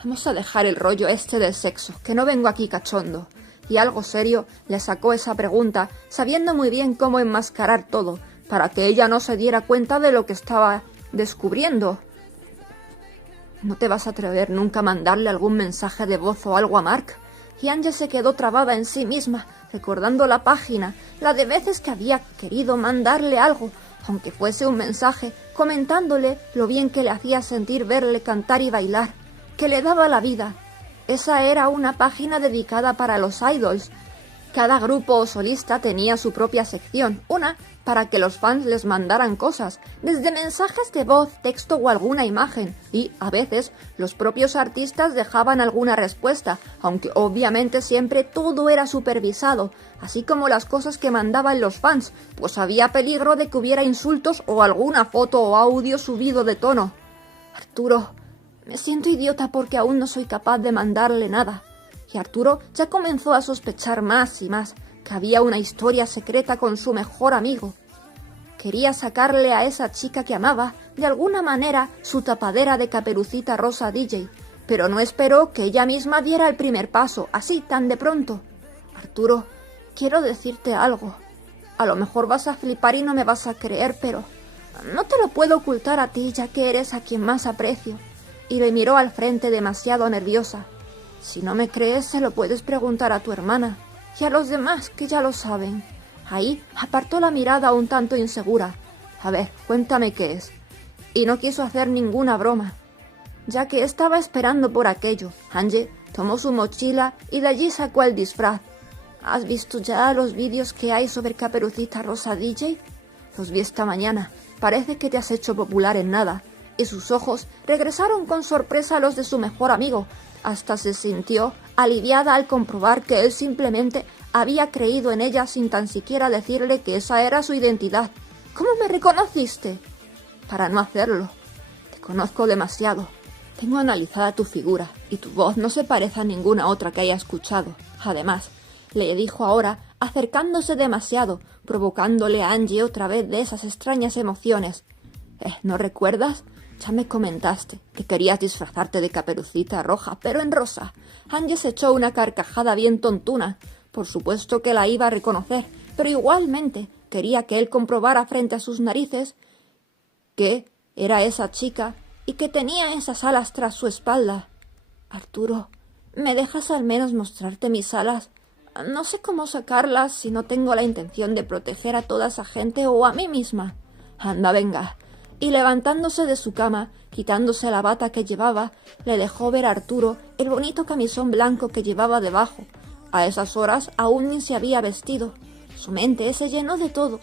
Vamos a dejar el rollo este del sexo, que no vengo aquí cachondo. Y algo serio le sacó esa pregunta, sabiendo muy bien cómo enmascarar todo, para que ella no se diera cuenta de lo que estaba descubriendo. ¿No te vas a atrever nunca a mandarle algún mensaje de voz o algo a Mark? Y Angie se quedó trabada en sí misma, recordando la página, la de veces que había querido mandarle algo, aunque fuese un mensaje, comentándole lo bien que le hacía sentir verle cantar y bailar, que le daba la vida. Esa era una página dedicada para los idols. Cada grupo o solista tenía su propia sección, una para que los fans les mandaran cosas, desde mensajes de voz, texto o alguna imagen, y, a veces, los propios artistas dejaban alguna respuesta, aunque obviamente siempre todo era supervisado, así como las cosas que mandaban los fans, pues había peligro de que hubiera insultos o alguna foto o audio subido de tono. Arturo, me siento idiota porque aún no soy capaz de mandarle nada. Y Arturo ya comenzó a sospechar más y más que había una historia secreta con su mejor amigo. Quería sacarle a esa chica que amaba, de alguna manera, su tapadera de Caperucita Rosa DJ, pero no esperó que ella misma diera el primer paso, así tan de pronto. Arturo, quiero decirte algo. A lo mejor vas a flipar y no me vas a creer, pero no te lo puedo ocultar a ti, ya que eres a quien más aprecio. Y le miró al frente demasiado nerviosa. Si no me crees, se lo puedes preguntar a tu hermana y a los demás, que ya lo saben. Ahí apartó la mirada un tanto insegura. A ver, cuéntame qué es. Y no quiso hacer ninguna broma, ya que estaba esperando por aquello. Angie tomó su mochila y de allí sacó el disfraz. ¿Has visto ya los vídeos que hay sobre Caperucita Rosa DJ? Los vi esta mañana. Parece que te has hecho popular en nada. Y sus ojos regresaron con sorpresa a los de su mejor amigo. Hasta se sintió aliviada al comprobar que él simplemente había creído en ella sin tan siquiera decirle que esa era su identidad. ¿Cómo me reconociste? Para no hacerlo. Te conozco demasiado. Tengo analizada tu figura y tu voz no se parece a ninguna otra que haya escuchado. Además, le dijo ahora, acercándose demasiado, provocándole a Angie otra vez de esas extrañas emociones. ¿No recuerdas? Ya me comentaste que querías disfrazarte de Caperucita Roja, pero en rosa. Angie se echó una carcajada bien tontuna. Por supuesto que la iba a reconocer, pero igualmente quería que él comprobara frente a sus narices que era esa chica y que tenía esas alas tras su espalda. Arturo, ¿me dejas al menos mostrarte mis alas? No sé cómo sacarlas si no tengo la intención de proteger a toda esa gente o a mí misma. Anda, venga. Y levantándose de su cama, quitándose la bata que llevaba, le dejó ver a Arturo el bonito camisón blanco que llevaba debajo. A esas horas aún ni se había vestido. Su mente se llenó de todo,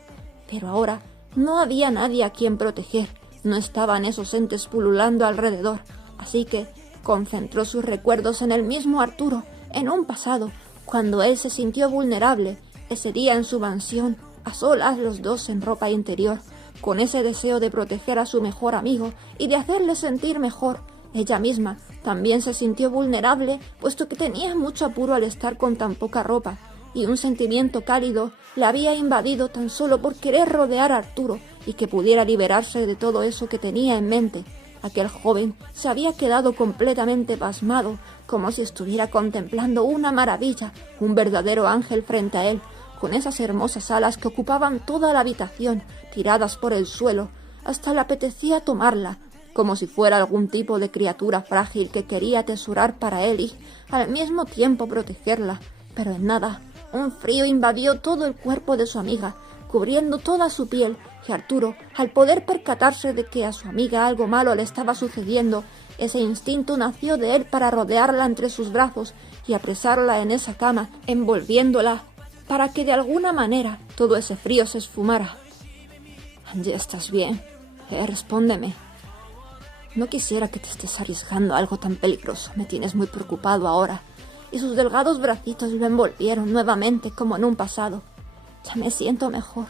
pero ahora no había nadie a quien proteger. No estaban esos entes pululando alrededor, así que concentró sus recuerdos en el mismo Arturo, en un pasado, cuando él se sintió vulnerable, ese día en su mansión, a solas los dos en ropa interior, con ese deseo de proteger a su mejor amigo y de hacerle sentir mejor. Ella misma también se sintió vulnerable, puesto que tenía mucho apuro al estar con tan poca ropa, y un sentimiento cálido le había invadido tan solo por querer rodear a Arturo y que pudiera liberarse de todo eso que tenía en mente. Aquel joven se había quedado completamente pasmado, como si estuviera contemplando una maravilla, un verdadero ángel frente a él, con esas hermosas alas que ocupaban toda la habitación, tiradas por el suelo. Hasta le apetecía tomarla, como si fuera algún tipo de criatura frágil que quería atesorar para él y, al mismo tiempo, protegerla. Pero en nada, un frío invadió todo el cuerpo de su amiga, cubriendo toda su piel, y Arturo, al poder percatarse de que a su amiga algo malo le estaba sucediendo, ese instinto nació de él para rodearla entre sus brazos y apresarla en esa cama, envolviéndola, para que de alguna manera todo ese frío se esfumara. Angie, ¿estás bien? Respóndeme. No quisiera que te estés arriesgando a algo tan peligroso. Me tienes muy preocupado ahora. Y sus delgados bracitos lo envolvieron nuevamente como en un pasado. Ya me siento mejor.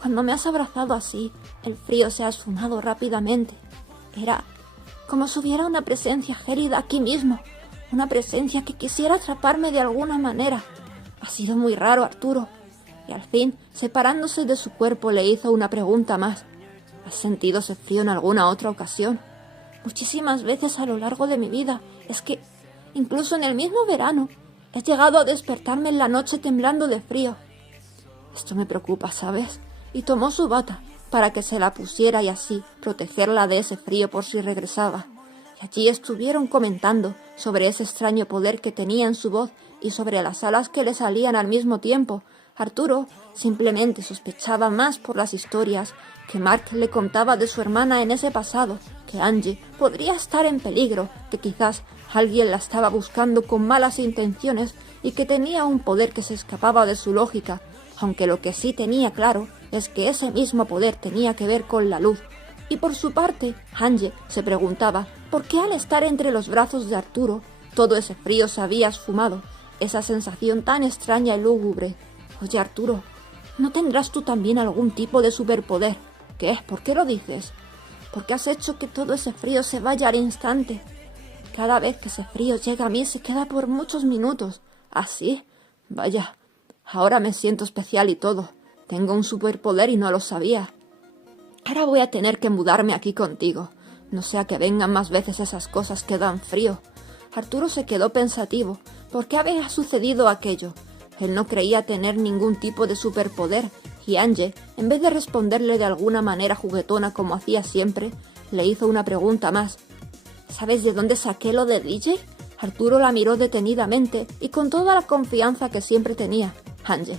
Cuando me has abrazado así, el frío se ha esfumado rápidamente. Era como si hubiera una presencia gélida aquí mismo. Una presencia que quisiera atraparme de alguna manera. Ha sido muy raro, Arturo. Y al fin, separándose de su cuerpo, le hizo una pregunta más. ¿Has sentido ese frío en alguna otra ocasión? Muchísimas veces a lo largo de mi vida. Es que, incluso en el mismo verano, he llegado a despertarme en la noche temblando de frío. Esto me preocupa, ¿sabes? Y tomó su bata para que se la pusiera y así protegerla de ese frío por si regresaba. Y allí estuvieron comentando sobre ese extraño poder que tenía en su voz y sobre las alas que le salían al mismo tiempo. Arturo simplemente sospechaba más por las historias que Mark le contaba de su hermana en ese pasado, que Angie podría estar en peligro, que quizás alguien la estaba buscando con malas intenciones y que tenía un poder que se escapaba de su lógica, aunque lo que sí tenía claro es que ese mismo poder tenía que ver con la luz. Y por su parte, Angie se preguntaba por qué al estar entre los brazos de Arturo, todo ese frío se había esfumado, esa sensación tan extraña y lúgubre. Oye, Arturo, ¿no tendrás tú también algún tipo de superpoder? ¿Qué? ¿Por qué lo dices? ¿Por qué has hecho que todo ese frío se vaya al instante? Cada vez que ese frío llega a mí se queda por muchos minutos. ¿Ah, sí? Vaya, ahora me siento especial y todo. Tengo un superpoder y no lo sabía. Ahora voy a tener que mudarme aquí contigo. No sea que vengan más veces esas cosas que dan frío. Arturo se quedó pensativo. ¿Por qué había sucedido aquello? Él no creía tener ningún tipo de superpoder, y Angie, en vez de responderle de alguna manera juguetona como hacía siempre, le hizo una pregunta más. ¿Sabes de dónde saqué lo de DJ? Arturo la miró detenidamente y con toda la confianza que siempre tenía. Angie,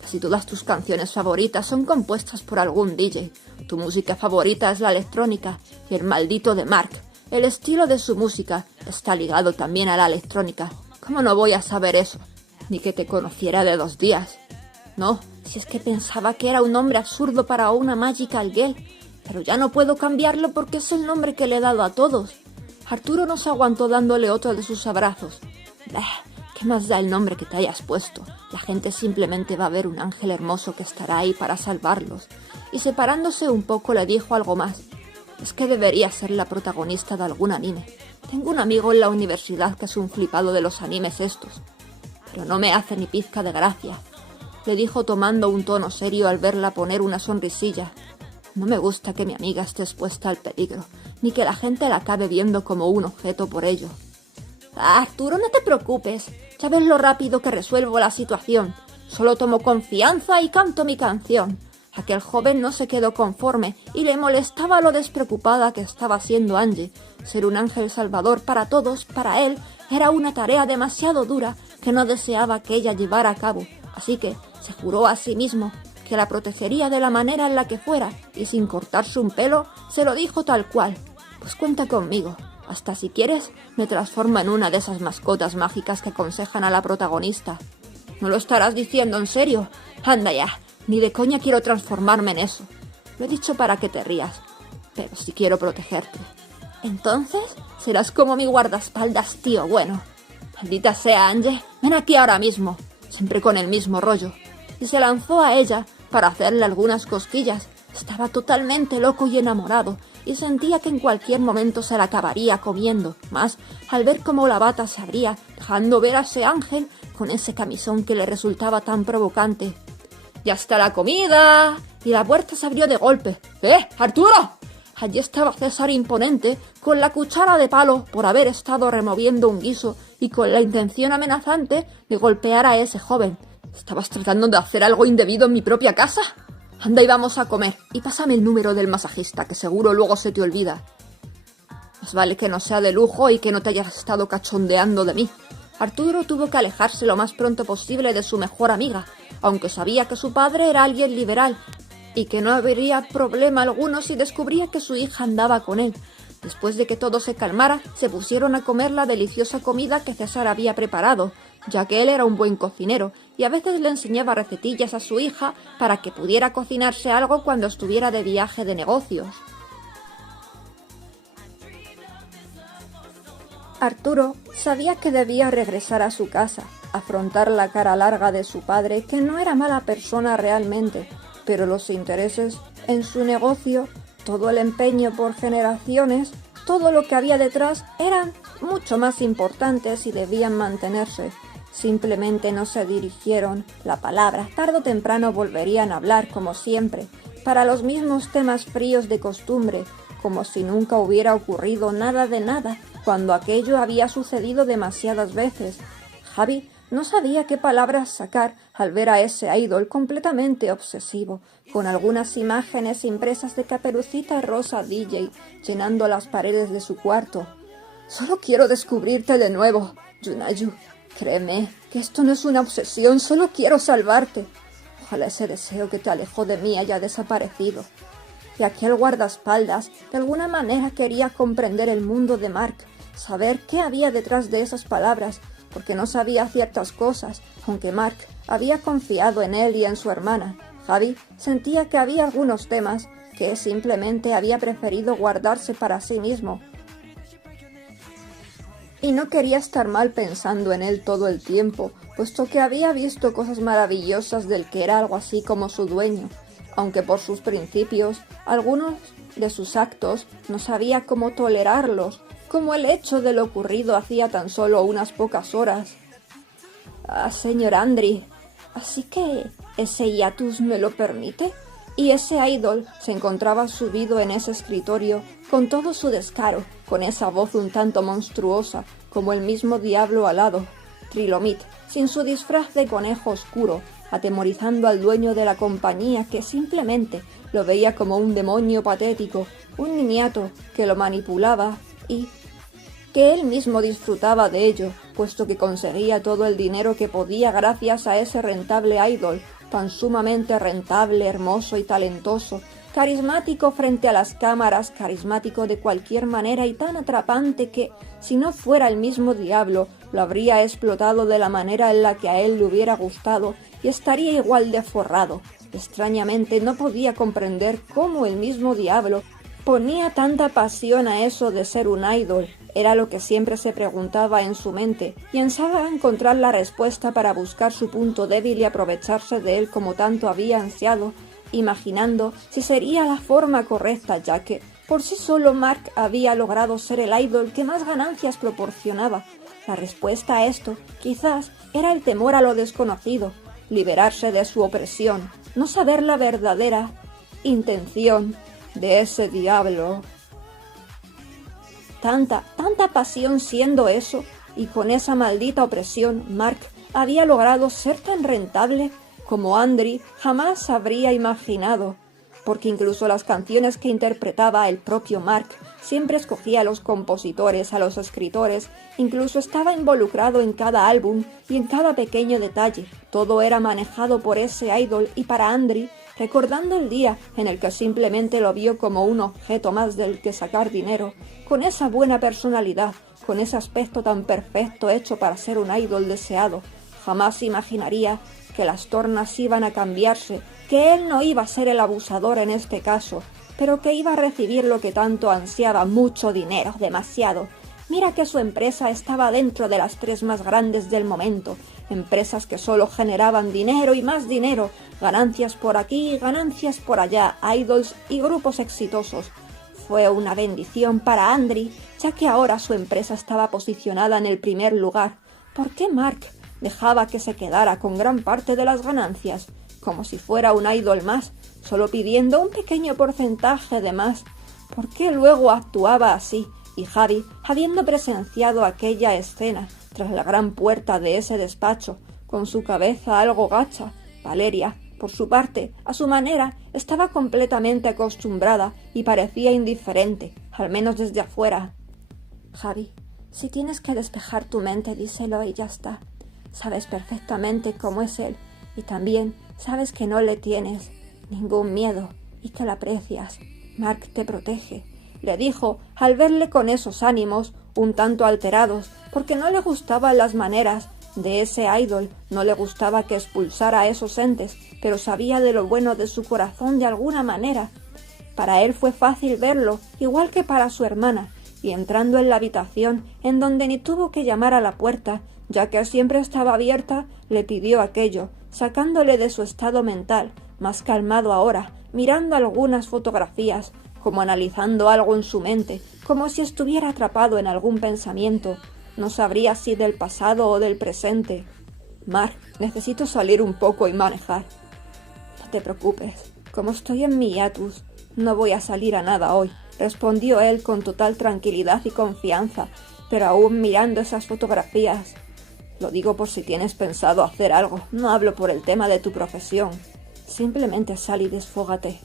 casi todas tus canciones favoritas son compuestas por algún DJ. Tu música favorita es la electrónica y el maldito de Mark. El estilo de su música está ligado también a la electrónica. ¿Cómo no voy a saber eso? Ni que te conociera de 2 días. No, Si es que pensaba que era un nombre absurdo para una Magical Girl, pero ya no puedo cambiarlo porque es el nombre que le he dado a todos. Arturo no se aguantó dándole otro de sus abrazos. ¿Qué más da el nombre que te hayas puesto? La gente simplemente va a ver un ángel hermoso que estará ahí para salvarlos. Y separándose un poco le dijo algo más. Es que debería ser la protagonista de algún anime. Tengo un amigo en la universidad que es un flipado de los animes estos. Pero no me hace ni pizca de gracia, le dijo tomando un tono serio al verla poner una sonrisilla. No me gusta que mi amiga esté expuesta al peligro, ni que la gente la acabe viendo como un objeto por ello. Arturo, no te preocupes, ya ves lo rápido que resuelvo la situación. Solo tomo confianza y canto mi canción. Aquel joven no se quedó conforme y le molestaba lo despreocupada que estaba siendo Angie. Ser un ángel salvador para todos, para él, era una tarea demasiado dura que no deseaba que ella llevara a cabo, así que se juró a sí mismo que la protegería de la manera en la que fuera y sin cortarse un pelo se lo dijo tal cual. Pues cuenta conmigo, hasta si quieres me transformo en una de esas mascotas mágicas que aconsejan a la protagonista. ¿No lo estarás diciendo en serio? Anda ya, ni de coña quiero transformarme en eso. Lo he dicho para que te rías, pero sí quiero protegerte. ¿Entonces? Serás como mi guardaespaldas, tío bueno. Maldita sea, Angie, ven aquí ahora mismo. Siempre con el mismo rollo. Y se lanzó a ella para hacerle algunas cosquillas. Estaba totalmente loco y enamorado, y sentía que en cualquier momento se la acabaría comiendo, más al ver cómo la bata se abría, dejando ver a ese ángel con ese camisón que le resultaba tan provocante. ¡Ya está la comida! Y la puerta se abrió de golpe. ¡Arturo! Allí estaba César imponente, con la cuchara de palo por haber estado removiendo un guiso y con la intención amenazante de golpear a ese joven. ¿Estabas tratando de hacer algo indebido en mi propia casa? Anda y vamos a comer, y pásame el número del masajista, que seguro luego se te olvida. Más vale que no sea de lujo y que no te hayas estado cachondeando de mí. Arturo tuvo que alejarse lo más pronto posible de su mejor amiga, aunque sabía que su padre era alguien liberal y que no habría problema alguno si descubría que su hija andaba con él. Después de que todo se calmara, se pusieron a comer la deliciosa comida que César había preparado, ya que él era un buen cocinero y a veces le enseñaba recetillas a su hija para que pudiera cocinarse algo cuando estuviera de viaje de negocios. Arturo sabía que debía regresar a su casa, afrontar la cara larga de su padre, que no era mala persona realmente, pero los intereses en su negocio, todo el empeño por generaciones, todo lo que había detrás eran mucho más importantes y debían mantenerse. Simplemente no se dirigieron la palabra, tarde o temprano volverían a hablar como siempre, para los mismos temas fríos de costumbre, como si nunca hubiera ocurrido nada de nada, cuando aquello había sucedido demasiadas veces. Javi no sabía qué palabras sacar al ver a ese idol completamente obsesivo, con algunas imágenes impresas de Caperucita Rosa DJ llenando las paredes de su cuarto. Solo quiero descubrirte de nuevo, Yunayu. Créeme que esto no es una obsesión, solo quiero salvarte. Ojalá ese deseo que te alejó de mí haya desaparecido. Y aquel guardaespaldas de alguna manera quería comprender el mundo de Mark, saber qué había detrás de esas palabras, porque no sabía ciertas cosas, aunque Mark había confiado en él y en su hermana. Javi sentía que había algunos temas que simplemente había preferido guardarse para sí mismo. Y no quería estar mal pensando en él todo el tiempo, puesto que había visto cosas maravillosas del que era algo así como su dueño, aunque por sus principios, algunos de sus actos no sabía cómo tolerarlos, como el hecho de lo ocurrido hacía tan solo unas pocas horas. Señor Andri, ¿así que ese hiatus me lo permite? Y ese idol se encontraba subido en ese escritorio con todo su descaro, con esa voz un tanto monstruosa, como el mismo diablo alado, Trilomit, sin su disfraz de conejo oscuro, atemorizando al dueño de la compañía, que simplemente lo veía como un demonio patético, un niñato que lo manipulaba y que él mismo disfrutaba de ello, puesto que conseguía todo el dinero que podía gracias a ese rentable idol, tan sumamente rentable, hermoso y talentoso, carismático frente a las cámaras, carismático de cualquier manera y tan atrapante que, si no fuera el mismo diablo, lo habría explotado de la manera en la que a él le hubiera gustado y estaría igual de forrado. Extrañamente no podía comprender cómo el mismo diablo ponía tanta pasión a eso de ser un idol. Era lo que siempre se preguntaba en su mente, y ansaba encontrar la respuesta para buscar su punto débil y aprovecharse de él como tanto había ansiado, imaginando si sería la forma correcta, ya que por sí solo Mark había logrado ser el idol que más ganancias proporcionaba. La respuesta a esto, quizás, era el temor a lo desconocido, liberarse de su opresión, no saber la verdadera intención de ese diablo. Tanta pasión siendo eso, y con esa maldita opresión, Mark había logrado ser tan rentable como Andri jamás habría imaginado, porque incluso las canciones que interpretaba el propio Mark siempre escogía a los compositores, a los escritores, incluso estaba involucrado en cada álbum y en cada pequeño detalle. Todo era manejado por ese idol, y para Andri, recordando el día en el que simplemente lo vio como un objeto más del que sacar dinero, con esa buena personalidad, con ese aspecto tan perfecto hecho para ser un idol deseado, jamás imaginaría que las tornas iban a cambiarse, que él no iba a ser el abusador en este caso, pero que iba a recibir lo que tanto ansiaba: mucho dinero, demasiado. Mira que su empresa estaba dentro de las 3 más grandes del momento, empresas que solo generaban dinero y más dinero, ganancias por aquí, ganancias por allá, idols y grupos exitosos. Fue una bendición para Andri, ya que ahora su empresa estaba posicionada en el primer lugar. ¿Por qué Mark dejaba que se quedara con gran parte de las ganancias, como si fuera un idol más, solo pidiendo un pequeño porcentaje de más? ¿Por qué luego actuaba así? Y Javi, habiendo presenciado aquella escena tras la gran puerta de ese despacho, con su cabeza algo gacha, Valeria, por su parte, a su manera, estaba completamente acostumbrada y parecía indiferente, al menos desde afuera. Javi, si tienes que despejar tu mente, díselo y ya está. Sabes perfectamente cómo es él, y también sabes que no le tienes ningún miedo y que lo aprecias. Mark te protege, le dijo al verle con esos ánimos un tanto alterados, porque no le gustaban las maneras de ese idol, no le gustaba que expulsara a esos entes, pero sabía de lo bueno de su corazón de alguna manera. Para él fue fácil verlo, igual que para su hermana, y entrando en la habitación, en donde ni tuvo que llamar a la puerta, ya que siempre estaba abierta, le pidió aquello, sacándole de su estado mental, más calmado ahora, mirando algunas fotografías, como analizando algo en su mente, como si estuviera atrapado en algún pensamiento. No sabría si del pasado o del presente. Mark, necesito salir un poco y manejar. No te preocupes, como estoy en mi hiatus, no voy a salir a nada hoy, respondió él con total tranquilidad y confianza, pero aún mirando esas fotografías. Lo digo por si tienes pensado hacer algo, no hablo por el tema de tu profesión. Simplemente sal y desfógate.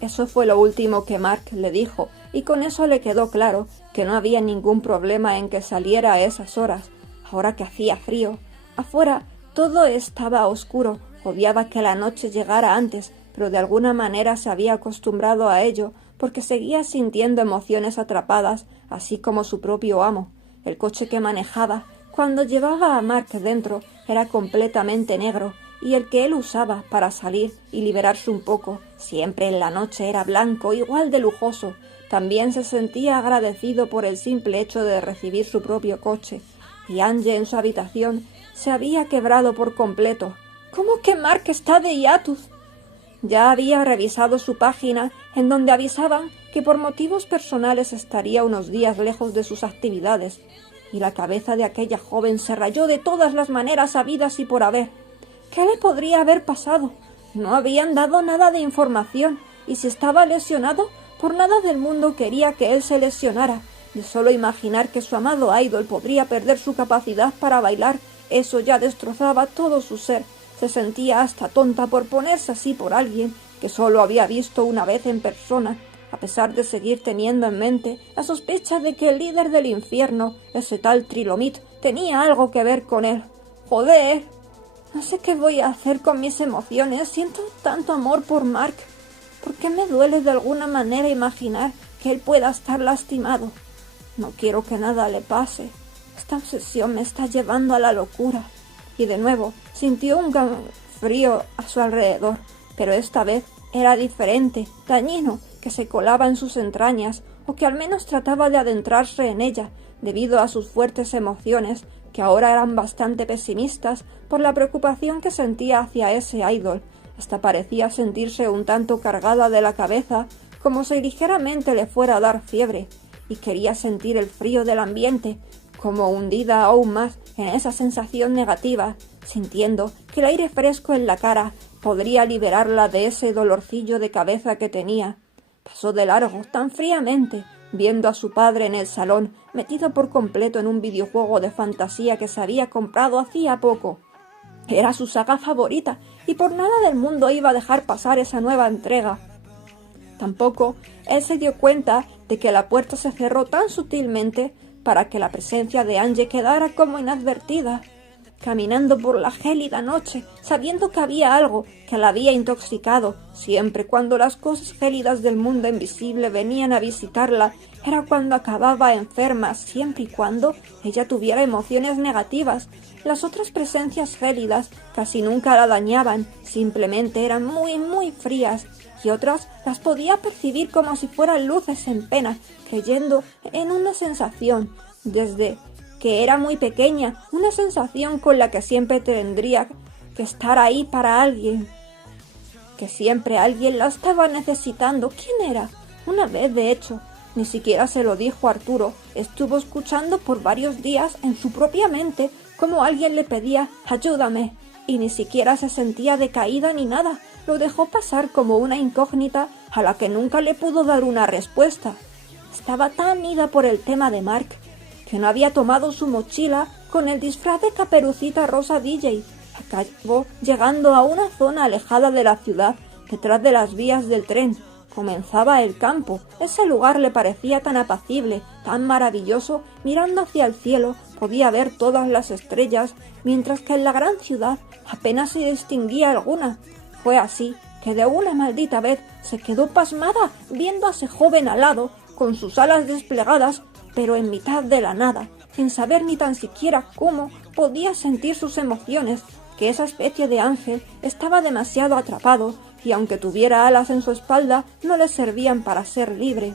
Eso fue lo último que Mark le dijo, y con eso le quedó claro que no había ningún problema en que saliera a esas horas, ahora que hacía frío. Afuera todo estaba oscuro, odiaba que la noche llegara antes, pero de alguna manera se había acostumbrado a ello, porque seguía sintiendo emociones atrapadas, así como su propio amo. El coche que manejaba, cuando llevaba a Mark dentro, era completamente negro, y el que él usaba para salir y liberarse un poco, siempre en la noche, era blanco, igual de lujoso. También se sentía agradecido por el simple hecho de recibir su propio coche, y Angie en su habitación se había quebrado por completo. ¿Cómo que Mark está de hiatus? Ya había revisado su página, en donde avisaban que por motivos personales estaría unos días lejos de sus actividades, y la cabeza de aquella joven se rayó de todas las maneras habidas y por haber. ¿Qué le podría haber pasado? No habían dado nada de información, y si estaba lesionado, por nada del mundo quería que él se lesionara. De solo imaginar que su amado idol podría perder su capacidad para bailar, eso ya destrozaba todo su ser. Se sentía hasta tonta por ponerse así por alguien que solo había visto una vez en persona, a pesar de seguir teniendo en mente la sospecha de que el líder del infierno, ese tal Trilomit, tenía algo que ver con él. ¡Joder! No sé qué voy a hacer con mis emociones. Siento tanto amor por Mark. ¿Por qué me duele de alguna manera imaginar que él pueda estar lastimado? No quiero que nada le pase. Esta obsesión me está llevando a la locura. Y de nuevo sintió un frío a su alrededor, pero esta vez era diferente, dañino, que se colaba en sus entrañas, o que al menos trataba de adentrarse en ella, debido a sus fuertes emociones, que ahora eran bastante pesimistas por la preocupación que sentía hacia ese idol. Hasta parecía sentirse un tanto cargada de la cabeza, como si ligeramente le fuera a dar fiebre, y quería sentir el frío del ambiente, como hundida aún más en esa sensación negativa, sintiendo que el aire fresco en la cara podría liberarla de ese dolorcillo de cabeza que tenía. Pasó de largo, tan fríamente, viendo a su padre en el salón, metido por completo en un videojuego de fantasía que se había comprado hacía poco. Era su saga favorita, y por nada del mundo iba a dejar pasar esa nueva entrega. Tampoco él se dio cuenta de que la puerta se cerró tan sutilmente para que la presencia de Angie quedara como inadvertida. Caminando por la gélida noche, sabiendo que había algo que la había intoxicado, siempre cuando las cosas gélidas del mundo invisible venían a visitarla, era cuando acababa enferma, siempre y cuando ella tuviera emociones negativas. Las otras presencias gélidas casi nunca la dañaban, simplemente eran muy, muy frías, y otras las podía percibir como si fueran luces en pena, creyendo en una sensación, desde que era muy pequeña, una sensación con la que siempre tendría que estar ahí para alguien, que siempre alguien la estaba necesitando. ¿Quién era? Una vez, de hecho, ni siquiera se lo dijo a Arturo, estuvo escuchando por varios días en su propia mente como alguien le pedía «ayúdame», y ni siquiera se sentía decaída ni nada, lo dejó pasar como una incógnita a la que nunca le pudo dar una respuesta. Estaba tan ida por el tema de Mark, que no había tomado su mochila con el disfraz de Caperucita Rosa DJ. Acabó llegando a una zona alejada de la ciudad, detrás de las vías del tren. Comenzaba el campo. Ese lugar le parecía tan apacible, tan maravilloso. Mirando hacia el cielo podía ver todas las estrellas, mientras que en la gran ciudad apenas se distinguía alguna. Fue así que de una maldita vez se quedó pasmada viendo a ese joven alado, con sus alas desplegadas, pero en mitad de la nada, sin saber ni tan siquiera cómo podía sentir sus emociones, que esa especie de ángel estaba demasiado atrapado, y aunque tuviera alas en su espalda, no le servían para ser libre.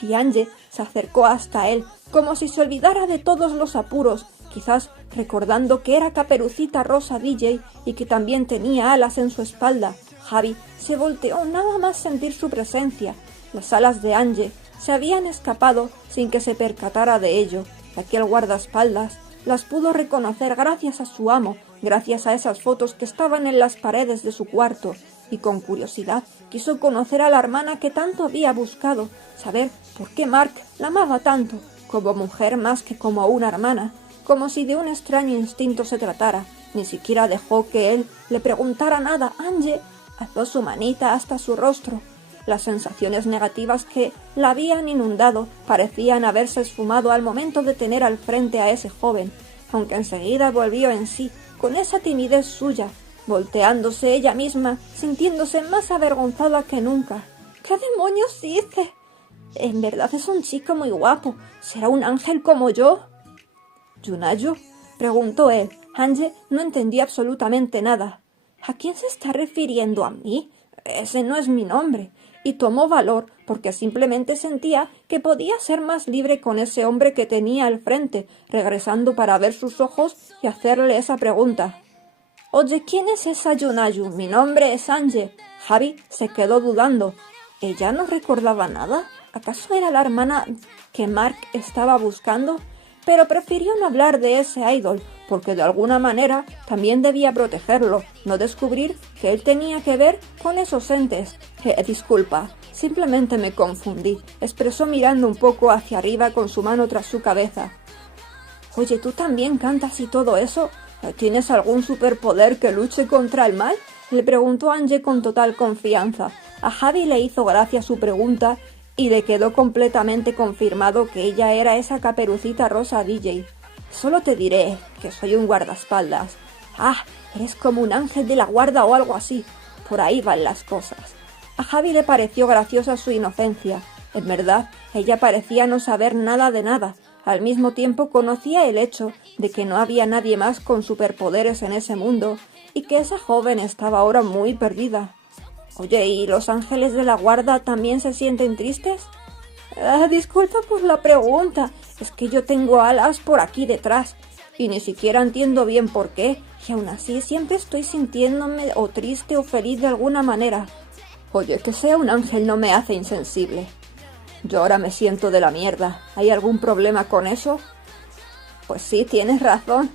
Y Angie se acercó hasta él, como si se olvidara de todos los apuros, quizás recordando que era Caperucita Rosa DJ y que también tenía alas en su espalda. Javi se volteó nada más sentir su presencia. Las alas de Angie se habían escapado sin que se percatara de ello. Aquel guardaespaldas las pudo reconocer gracias a su amo, gracias a esas fotos que estaban en las paredes de su cuarto, y con curiosidad quiso conocer a la hermana que tanto había buscado, saber por qué Mark la amaba tanto, como mujer más que como una hermana, como si de un extraño instinto se tratara. Ni siquiera dejó que él le preguntara nada. Angie alzó su manita hasta su rostro. Las sensaciones negativas que la habían inundado parecían haberse esfumado al momento de tener al frente a ese joven, aunque enseguida volvió en sí, con esa timidez suya, volteándose ella misma, sintiéndose más avergonzada que nunca. ¿Qué demonios hice? En verdad es un chico muy guapo. ¿Será un ángel como yo? ¿Yunayu?, preguntó él. Angie no entendía absolutamente nada. ¿A quién se está refiriendo? ¿A mí? Ese no es mi nombre. Y tomó valor porque simplemente sentía que podía ser más libre con ese hombre que tenía al frente, regresando para ver sus ojos y hacerle esa pregunta. «Oye, ¿quién es esa Yunayu? Mi nombre es Angie». Javi se quedó dudando. ¿Ella no recordaba nada? ¿Acaso era la hermana que Mark estaba buscando? Pero prefirió no hablar de ese idol, porque de alguna manera también debía protegerlo, no descubrir que él tenía que ver con esos entes. Disculpa, simplemente me confundí, expresó mirando un poco hacia arriba con su mano tras su cabeza. Oye, ¿tú también cantas y todo eso? ¿Tienes algún superpoder que luche contra el mal? Le preguntó Angie con total confianza. A Javi le hizo gracia su pregunta y le quedó completamente confirmado que ella era esa Caperucita Rosa DJ. Solo te diré que soy un guardaespaldas. Ah, eres como un ángel de la guarda o algo así. Por ahí van las cosas. A Javi le pareció graciosa su inocencia. En verdad, ella parecía no saber nada de nada. Al mismo tiempo conocía el hecho de que no había nadie más con superpoderes en ese mundo, y que esa joven estaba ahora muy perdida. Oye, ¿y los ángeles de la guarda también se sienten tristes? Disculpa por la pregunta, es que yo tengo alas por aquí detrás y ni siquiera entiendo bien por qué, y aún así siempre estoy sintiéndome o triste o feliz de alguna manera. Oye, que sea un ángel no me hace insensible. Yo ahora me siento de la mierda. ¿Hay algún problema con eso? Pues sí, tienes razón.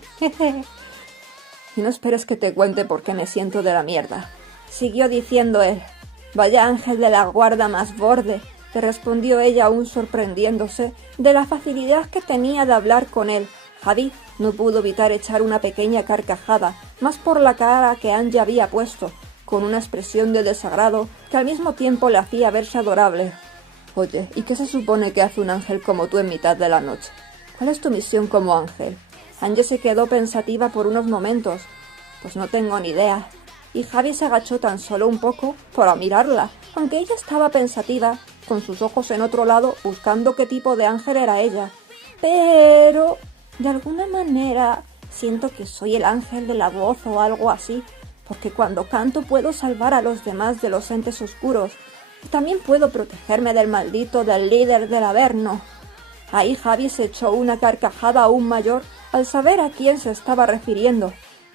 Y no esperes que te cuente por qué me siento de la mierda. Siguió diciendo él. Vaya ángel de la guarda más borde, le respondió ella aún sorprendiéndose de la facilidad que tenía de hablar con él. Javi no pudo evitar echar una pequeña carcajada, más por la cara que Angie había puesto, con una expresión de desagrado que al mismo tiempo le hacía verse adorable. Oye, ¿y qué se supone que hace un ángel como tú en mitad de la noche? ¿Cuál es tu misión como ángel? Angie se quedó pensativa por unos momentos. Pues no tengo ni idea. Y Javi se agachó tan solo un poco para mirarla, aunque ella estaba pensativa, con sus ojos en otro lado, buscando qué tipo de ángel era ella. Pero, de alguna manera, siento que soy el ángel de la voz o algo así, porque cuando canto puedo salvar a los demás de los entes oscuros. Y también puedo protegerme del maldito del líder del Averno. Ahí Javi se echó una carcajada aún mayor al saber a quién se estaba refiriendo.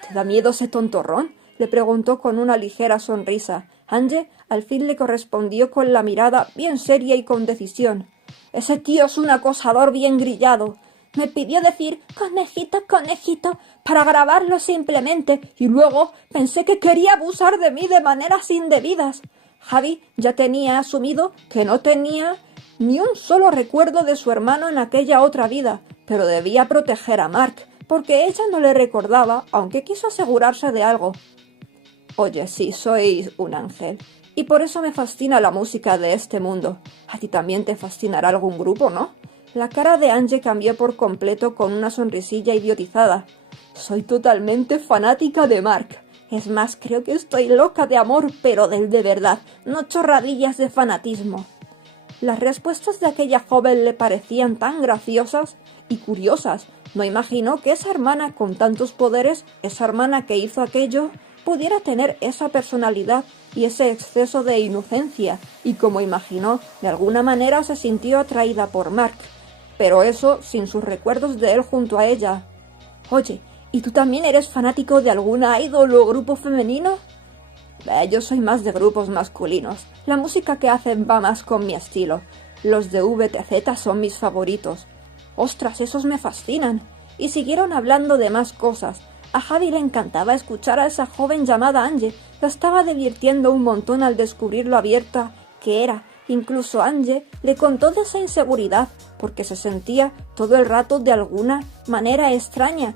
¿Te da miedo ese tontorrón?, le preguntó con una ligera sonrisa. Angie al fin le correspondió con la mirada bien seria y con decisión. Ese tío es un acosador bien grillado. Me pidió decir conejito, conejito para grabarlo simplemente y luego pensé que quería abusar de mí de maneras indebidas. Javi ya tenía asumido que no tenía ni un solo recuerdo de su hermano en aquella otra vida, pero debía proteger a Mark, porque ella no le recordaba, aunque quiso asegurarse de algo. Oye, sí, soy un ángel, y por eso me fascina la música de este mundo. A ti también te fascinará algún grupo, ¿no? La cara de Angie cambió por completo con una sonrisilla idiotizada. Soy totalmente fanática de Mark. Es más, creo que estoy loca de amor, pero del de verdad, no chorradillas de fanatismo. Las respuestas de aquella joven le parecían tan graciosas y curiosas. No imaginó que esa hermana con tantos poderes, esa hermana que hizo aquello, pudiera tener esa personalidad y ese exceso de inocencia, y como imaginó, de alguna manera se sintió atraída por Mark, pero eso sin sus recuerdos de él junto a ella. Oye, ¿y tú también eres fanático de alguna ídol o grupo femenino? Yo soy más de grupos masculinos. La música que hacen va más con mi estilo. Los de VTZ son mis favoritos. ¡Ostras, esos me fascinan! Y siguieron hablando de más cosas. A Javi le encantaba escuchar a esa joven llamada Angie. La estaba divirtiendo un montón al descubrir lo abierta que era. Incluso Angie le contó de esa inseguridad, porque se sentía todo el rato de alguna manera extraña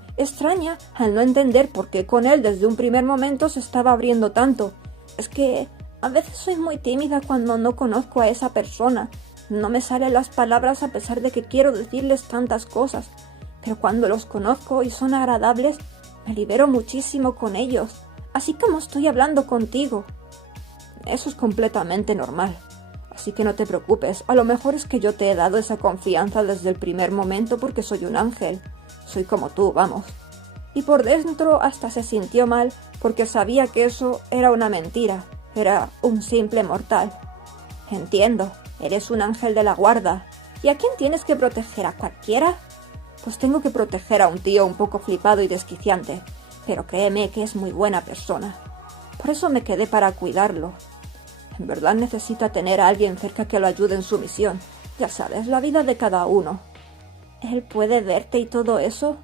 al no entender por qué con él desde un primer momento se estaba abriendo tanto. Es que a veces soy muy tímida cuando no conozco a esa persona. No me salen las palabras a pesar de que quiero decirles tantas cosas. Pero cuando los conozco y son agradables, me libero muchísimo con ellos, así como estoy hablando contigo. Eso es completamente normal. Así que no te preocupes, a lo mejor es que yo te he dado esa confianza desde el primer momento porque soy un ángel. Soy como tú, vamos. Y por dentro hasta se sintió mal porque sabía que eso era una mentira, era un simple mortal. Entiendo, eres un ángel de la guarda. ¿Y a quién tienes que proteger? ¿A cualquiera? Pues tengo que proteger a un tío un poco flipado y desquiciante, pero créeme que es muy buena persona. Por eso me quedé para cuidarlo. En verdad necesita tener a alguien cerca que lo ayude en su misión. Ya sabes, la vida de cada uno. ¿Él puede verte y todo eso?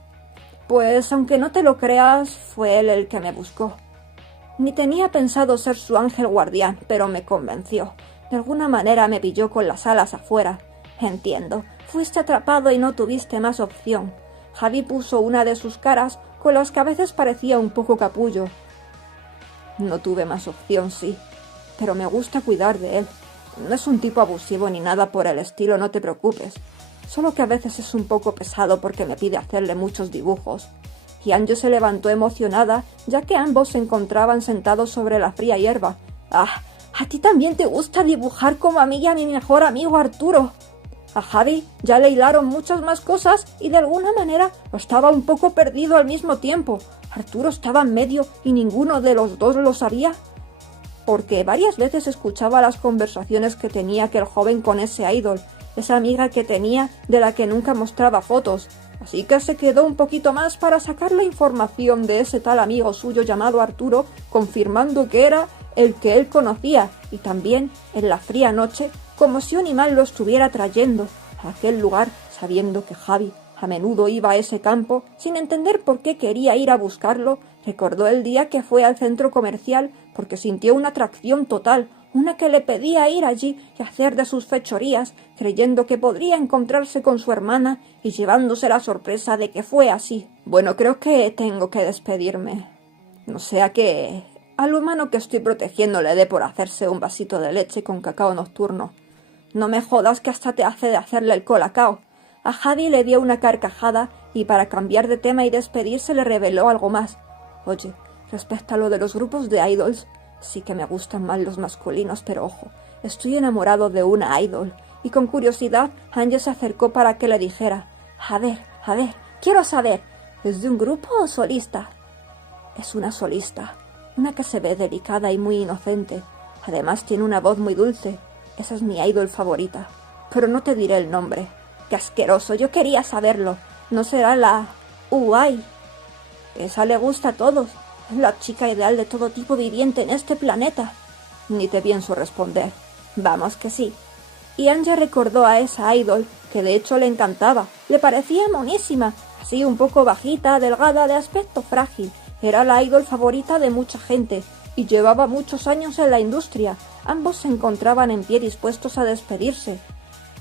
Pues, aunque no te lo creas, fue él el que me buscó. Ni tenía pensado ser su ángel guardián, pero me convenció. De alguna manera me pilló con las alas afuera. Entiendo, fuiste atrapado y no tuviste más opción. Javi puso una de sus caras con las que a veces parecía un poco capullo. No tuve más opción, sí. Pero me gusta cuidar de él. No es un tipo abusivo ni nada por el estilo, no te preocupes. Solo que a veces es un poco pesado porque me pide hacerle muchos dibujos. Y Angie se levantó emocionada, ya que ambos se encontraban sentados sobre la fría hierba. ¡Ah! ¿A ti también te gusta dibujar como a mí y a mi mejor amigo Arturo? A Javi ya le hilaron muchas más cosas y de alguna manera estaba un poco perdido al mismo tiempo. Arturo estaba en medio y ninguno de los dos lo sabía. Porque varias veces escuchaba las conversaciones que tenía aquel joven con ese idol, esa amiga que tenía de la que nunca mostraba fotos. Así que se quedó un poquito más para sacar la información de ese tal amigo suyo llamado Arturo, confirmando que era el que él conocía, y también, en la fría noche, como si un imán lo estuviera trayendo a aquel lugar, sabiendo que Javi a menudo iba a ese campo, sin entender por qué quería ir a buscarlo, recordó el día que fue al centro comercial porque sintió una atracción total, una que le pedía ir allí y hacer de sus fechorías, creyendo que podría encontrarse con su hermana y llevándose la sorpresa de que fue así. Bueno, creo que tengo que despedirme. No sea que al humano que estoy protegiendo le dé por hacerse un vasito de leche con cacao nocturno. No me jodas que hasta te hace de hacerle el colacao. A Javi le dio una carcajada y para cambiar de tema y despedirse le reveló algo más. Oye, respecto a lo de los grupos de idols, sí que me gustan más los masculinos, pero ojo, estoy enamorado de una idol. Y con curiosidad, Angie se acercó para que le dijera, a ver, quiero saber, ¿es de un grupo o solista? Es una solista, una que se ve delicada y muy inocente. Además tiene una voz muy dulce. Esa es mi idol favorita. Pero no te diré el nombre. ¡Qué asqueroso! Yo quería saberlo. ¿No será la Uai? Esa le gusta a todos. Es la chica ideal de todo tipo viviente en este planeta. Ni te pienso responder. Vamos que sí. Y Angie recordó a esa idol, que de hecho le encantaba. Le parecía monísima, así un poco bajita, delgada, de aspecto frágil. Era la idol favorita de mucha gente, y llevaba muchos años en la industria. Ambos se encontraban en pie dispuestos a despedirse.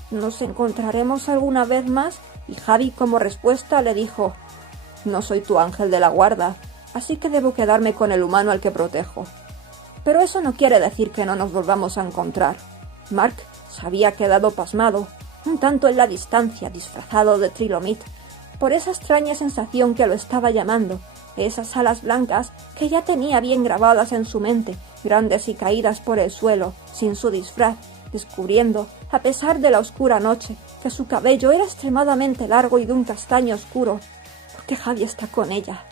¿Nos encontraremos alguna vez más? Y Javi, como respuesta, le dijo, no soy tu ángel de la guarda, así que debo quedarme con el humano al que protejo. Pero eso no quiere decir que no nos volvamos a encontrar. Mark se había quedado pasmado, un tanto en la distancia, disfrazado de Trilomit, por esa extraña sensación que lo estaba llamando, esas alas blancas que ya tenía bien grabadas en su mente, grandes y caídas por el suelo, sin su disfraz, descubriendo, a pesar de la oscura noche, que su cabello era extremadamente largo y de un castaño oscuro, porque Javi está con ella.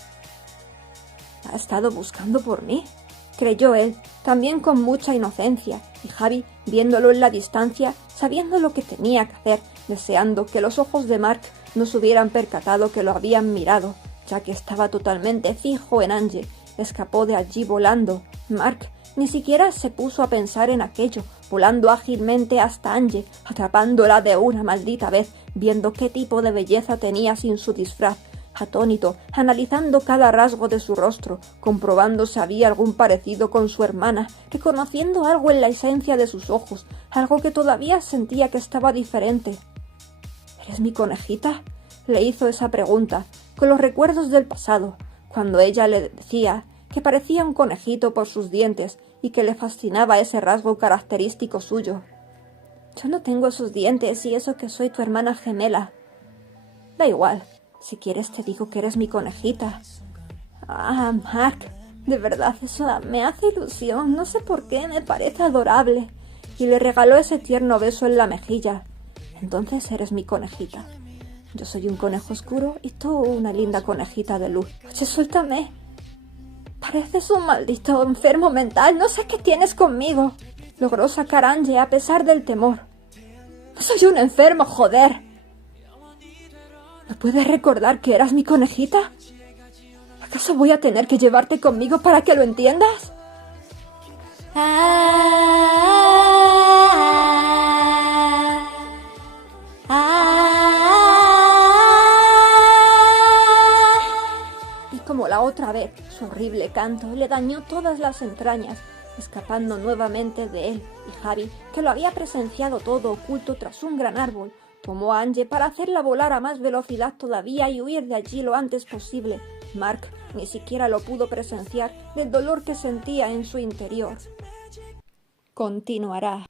¿Ha estado buscando por mí?, creyó él, también con mucha inocencia, y Javi, viéndolo en la distancia, sabiendo lo que tenía que hacer, deseando que los ojos de Mark no se hubieran percatado que lo habían mirado, ya que estaba totalmente fijo en Angie, escapó de allí volando. Mark ni siquiera se puso a pensar en aquello, volando ágilmente hasta Angie, atrapándola de una maldita vez, viendo qué tipo de belleza tenía sin su disfraz, atónito, analizando cada rasgo de su rostro, comprobando si había algún parecido con su hermana, reconociendo algo en la esencia de sus ojos, algo que todavía sentía que estaba diferente. ¿Eres mi conejita?, le hizo esa pregunta, con los recuerdos del pasado, cuando ella le decía que parecía un conejito por sus dientes y que le fascinaba ese rasgo característico suyo. Yo no tengo esos dientes y eso que soy tu hermana gemela. Da igual, si quieres te digo que eres mi conejita. Ah, Mark, de verdad eso me hace ilusión, no sé por qué, me parece adorable. Y le regaló ese tierno beso en la mejilla. Entonces eres mi conejita. Yo soy un conejo oscuro y tú una linda conejita de luz. Oye, suéltame. Pareces un maldito enfermo mental. No sé qué tienes conmigo. Logró sacar a Angie a pesar del temor. No soy un enfermo, joder. ¿Me puedes recordar que eras mi conejita? ¿Acaso voy a tener que llevarte conmigo para que lo entiendas? Como la otra vez, su horrible canto le dañó todas las entrañas, escapando nuevamente de él, y Javi, que lo había presenciado todo oculto tras un gran árbol, tomó a Angie para hacerla volar a más velocidad todavía y huir de allí lo antes posible. Mark ni siquiera lo pudo presenciar del dolor que sentía en su interior. Continuará.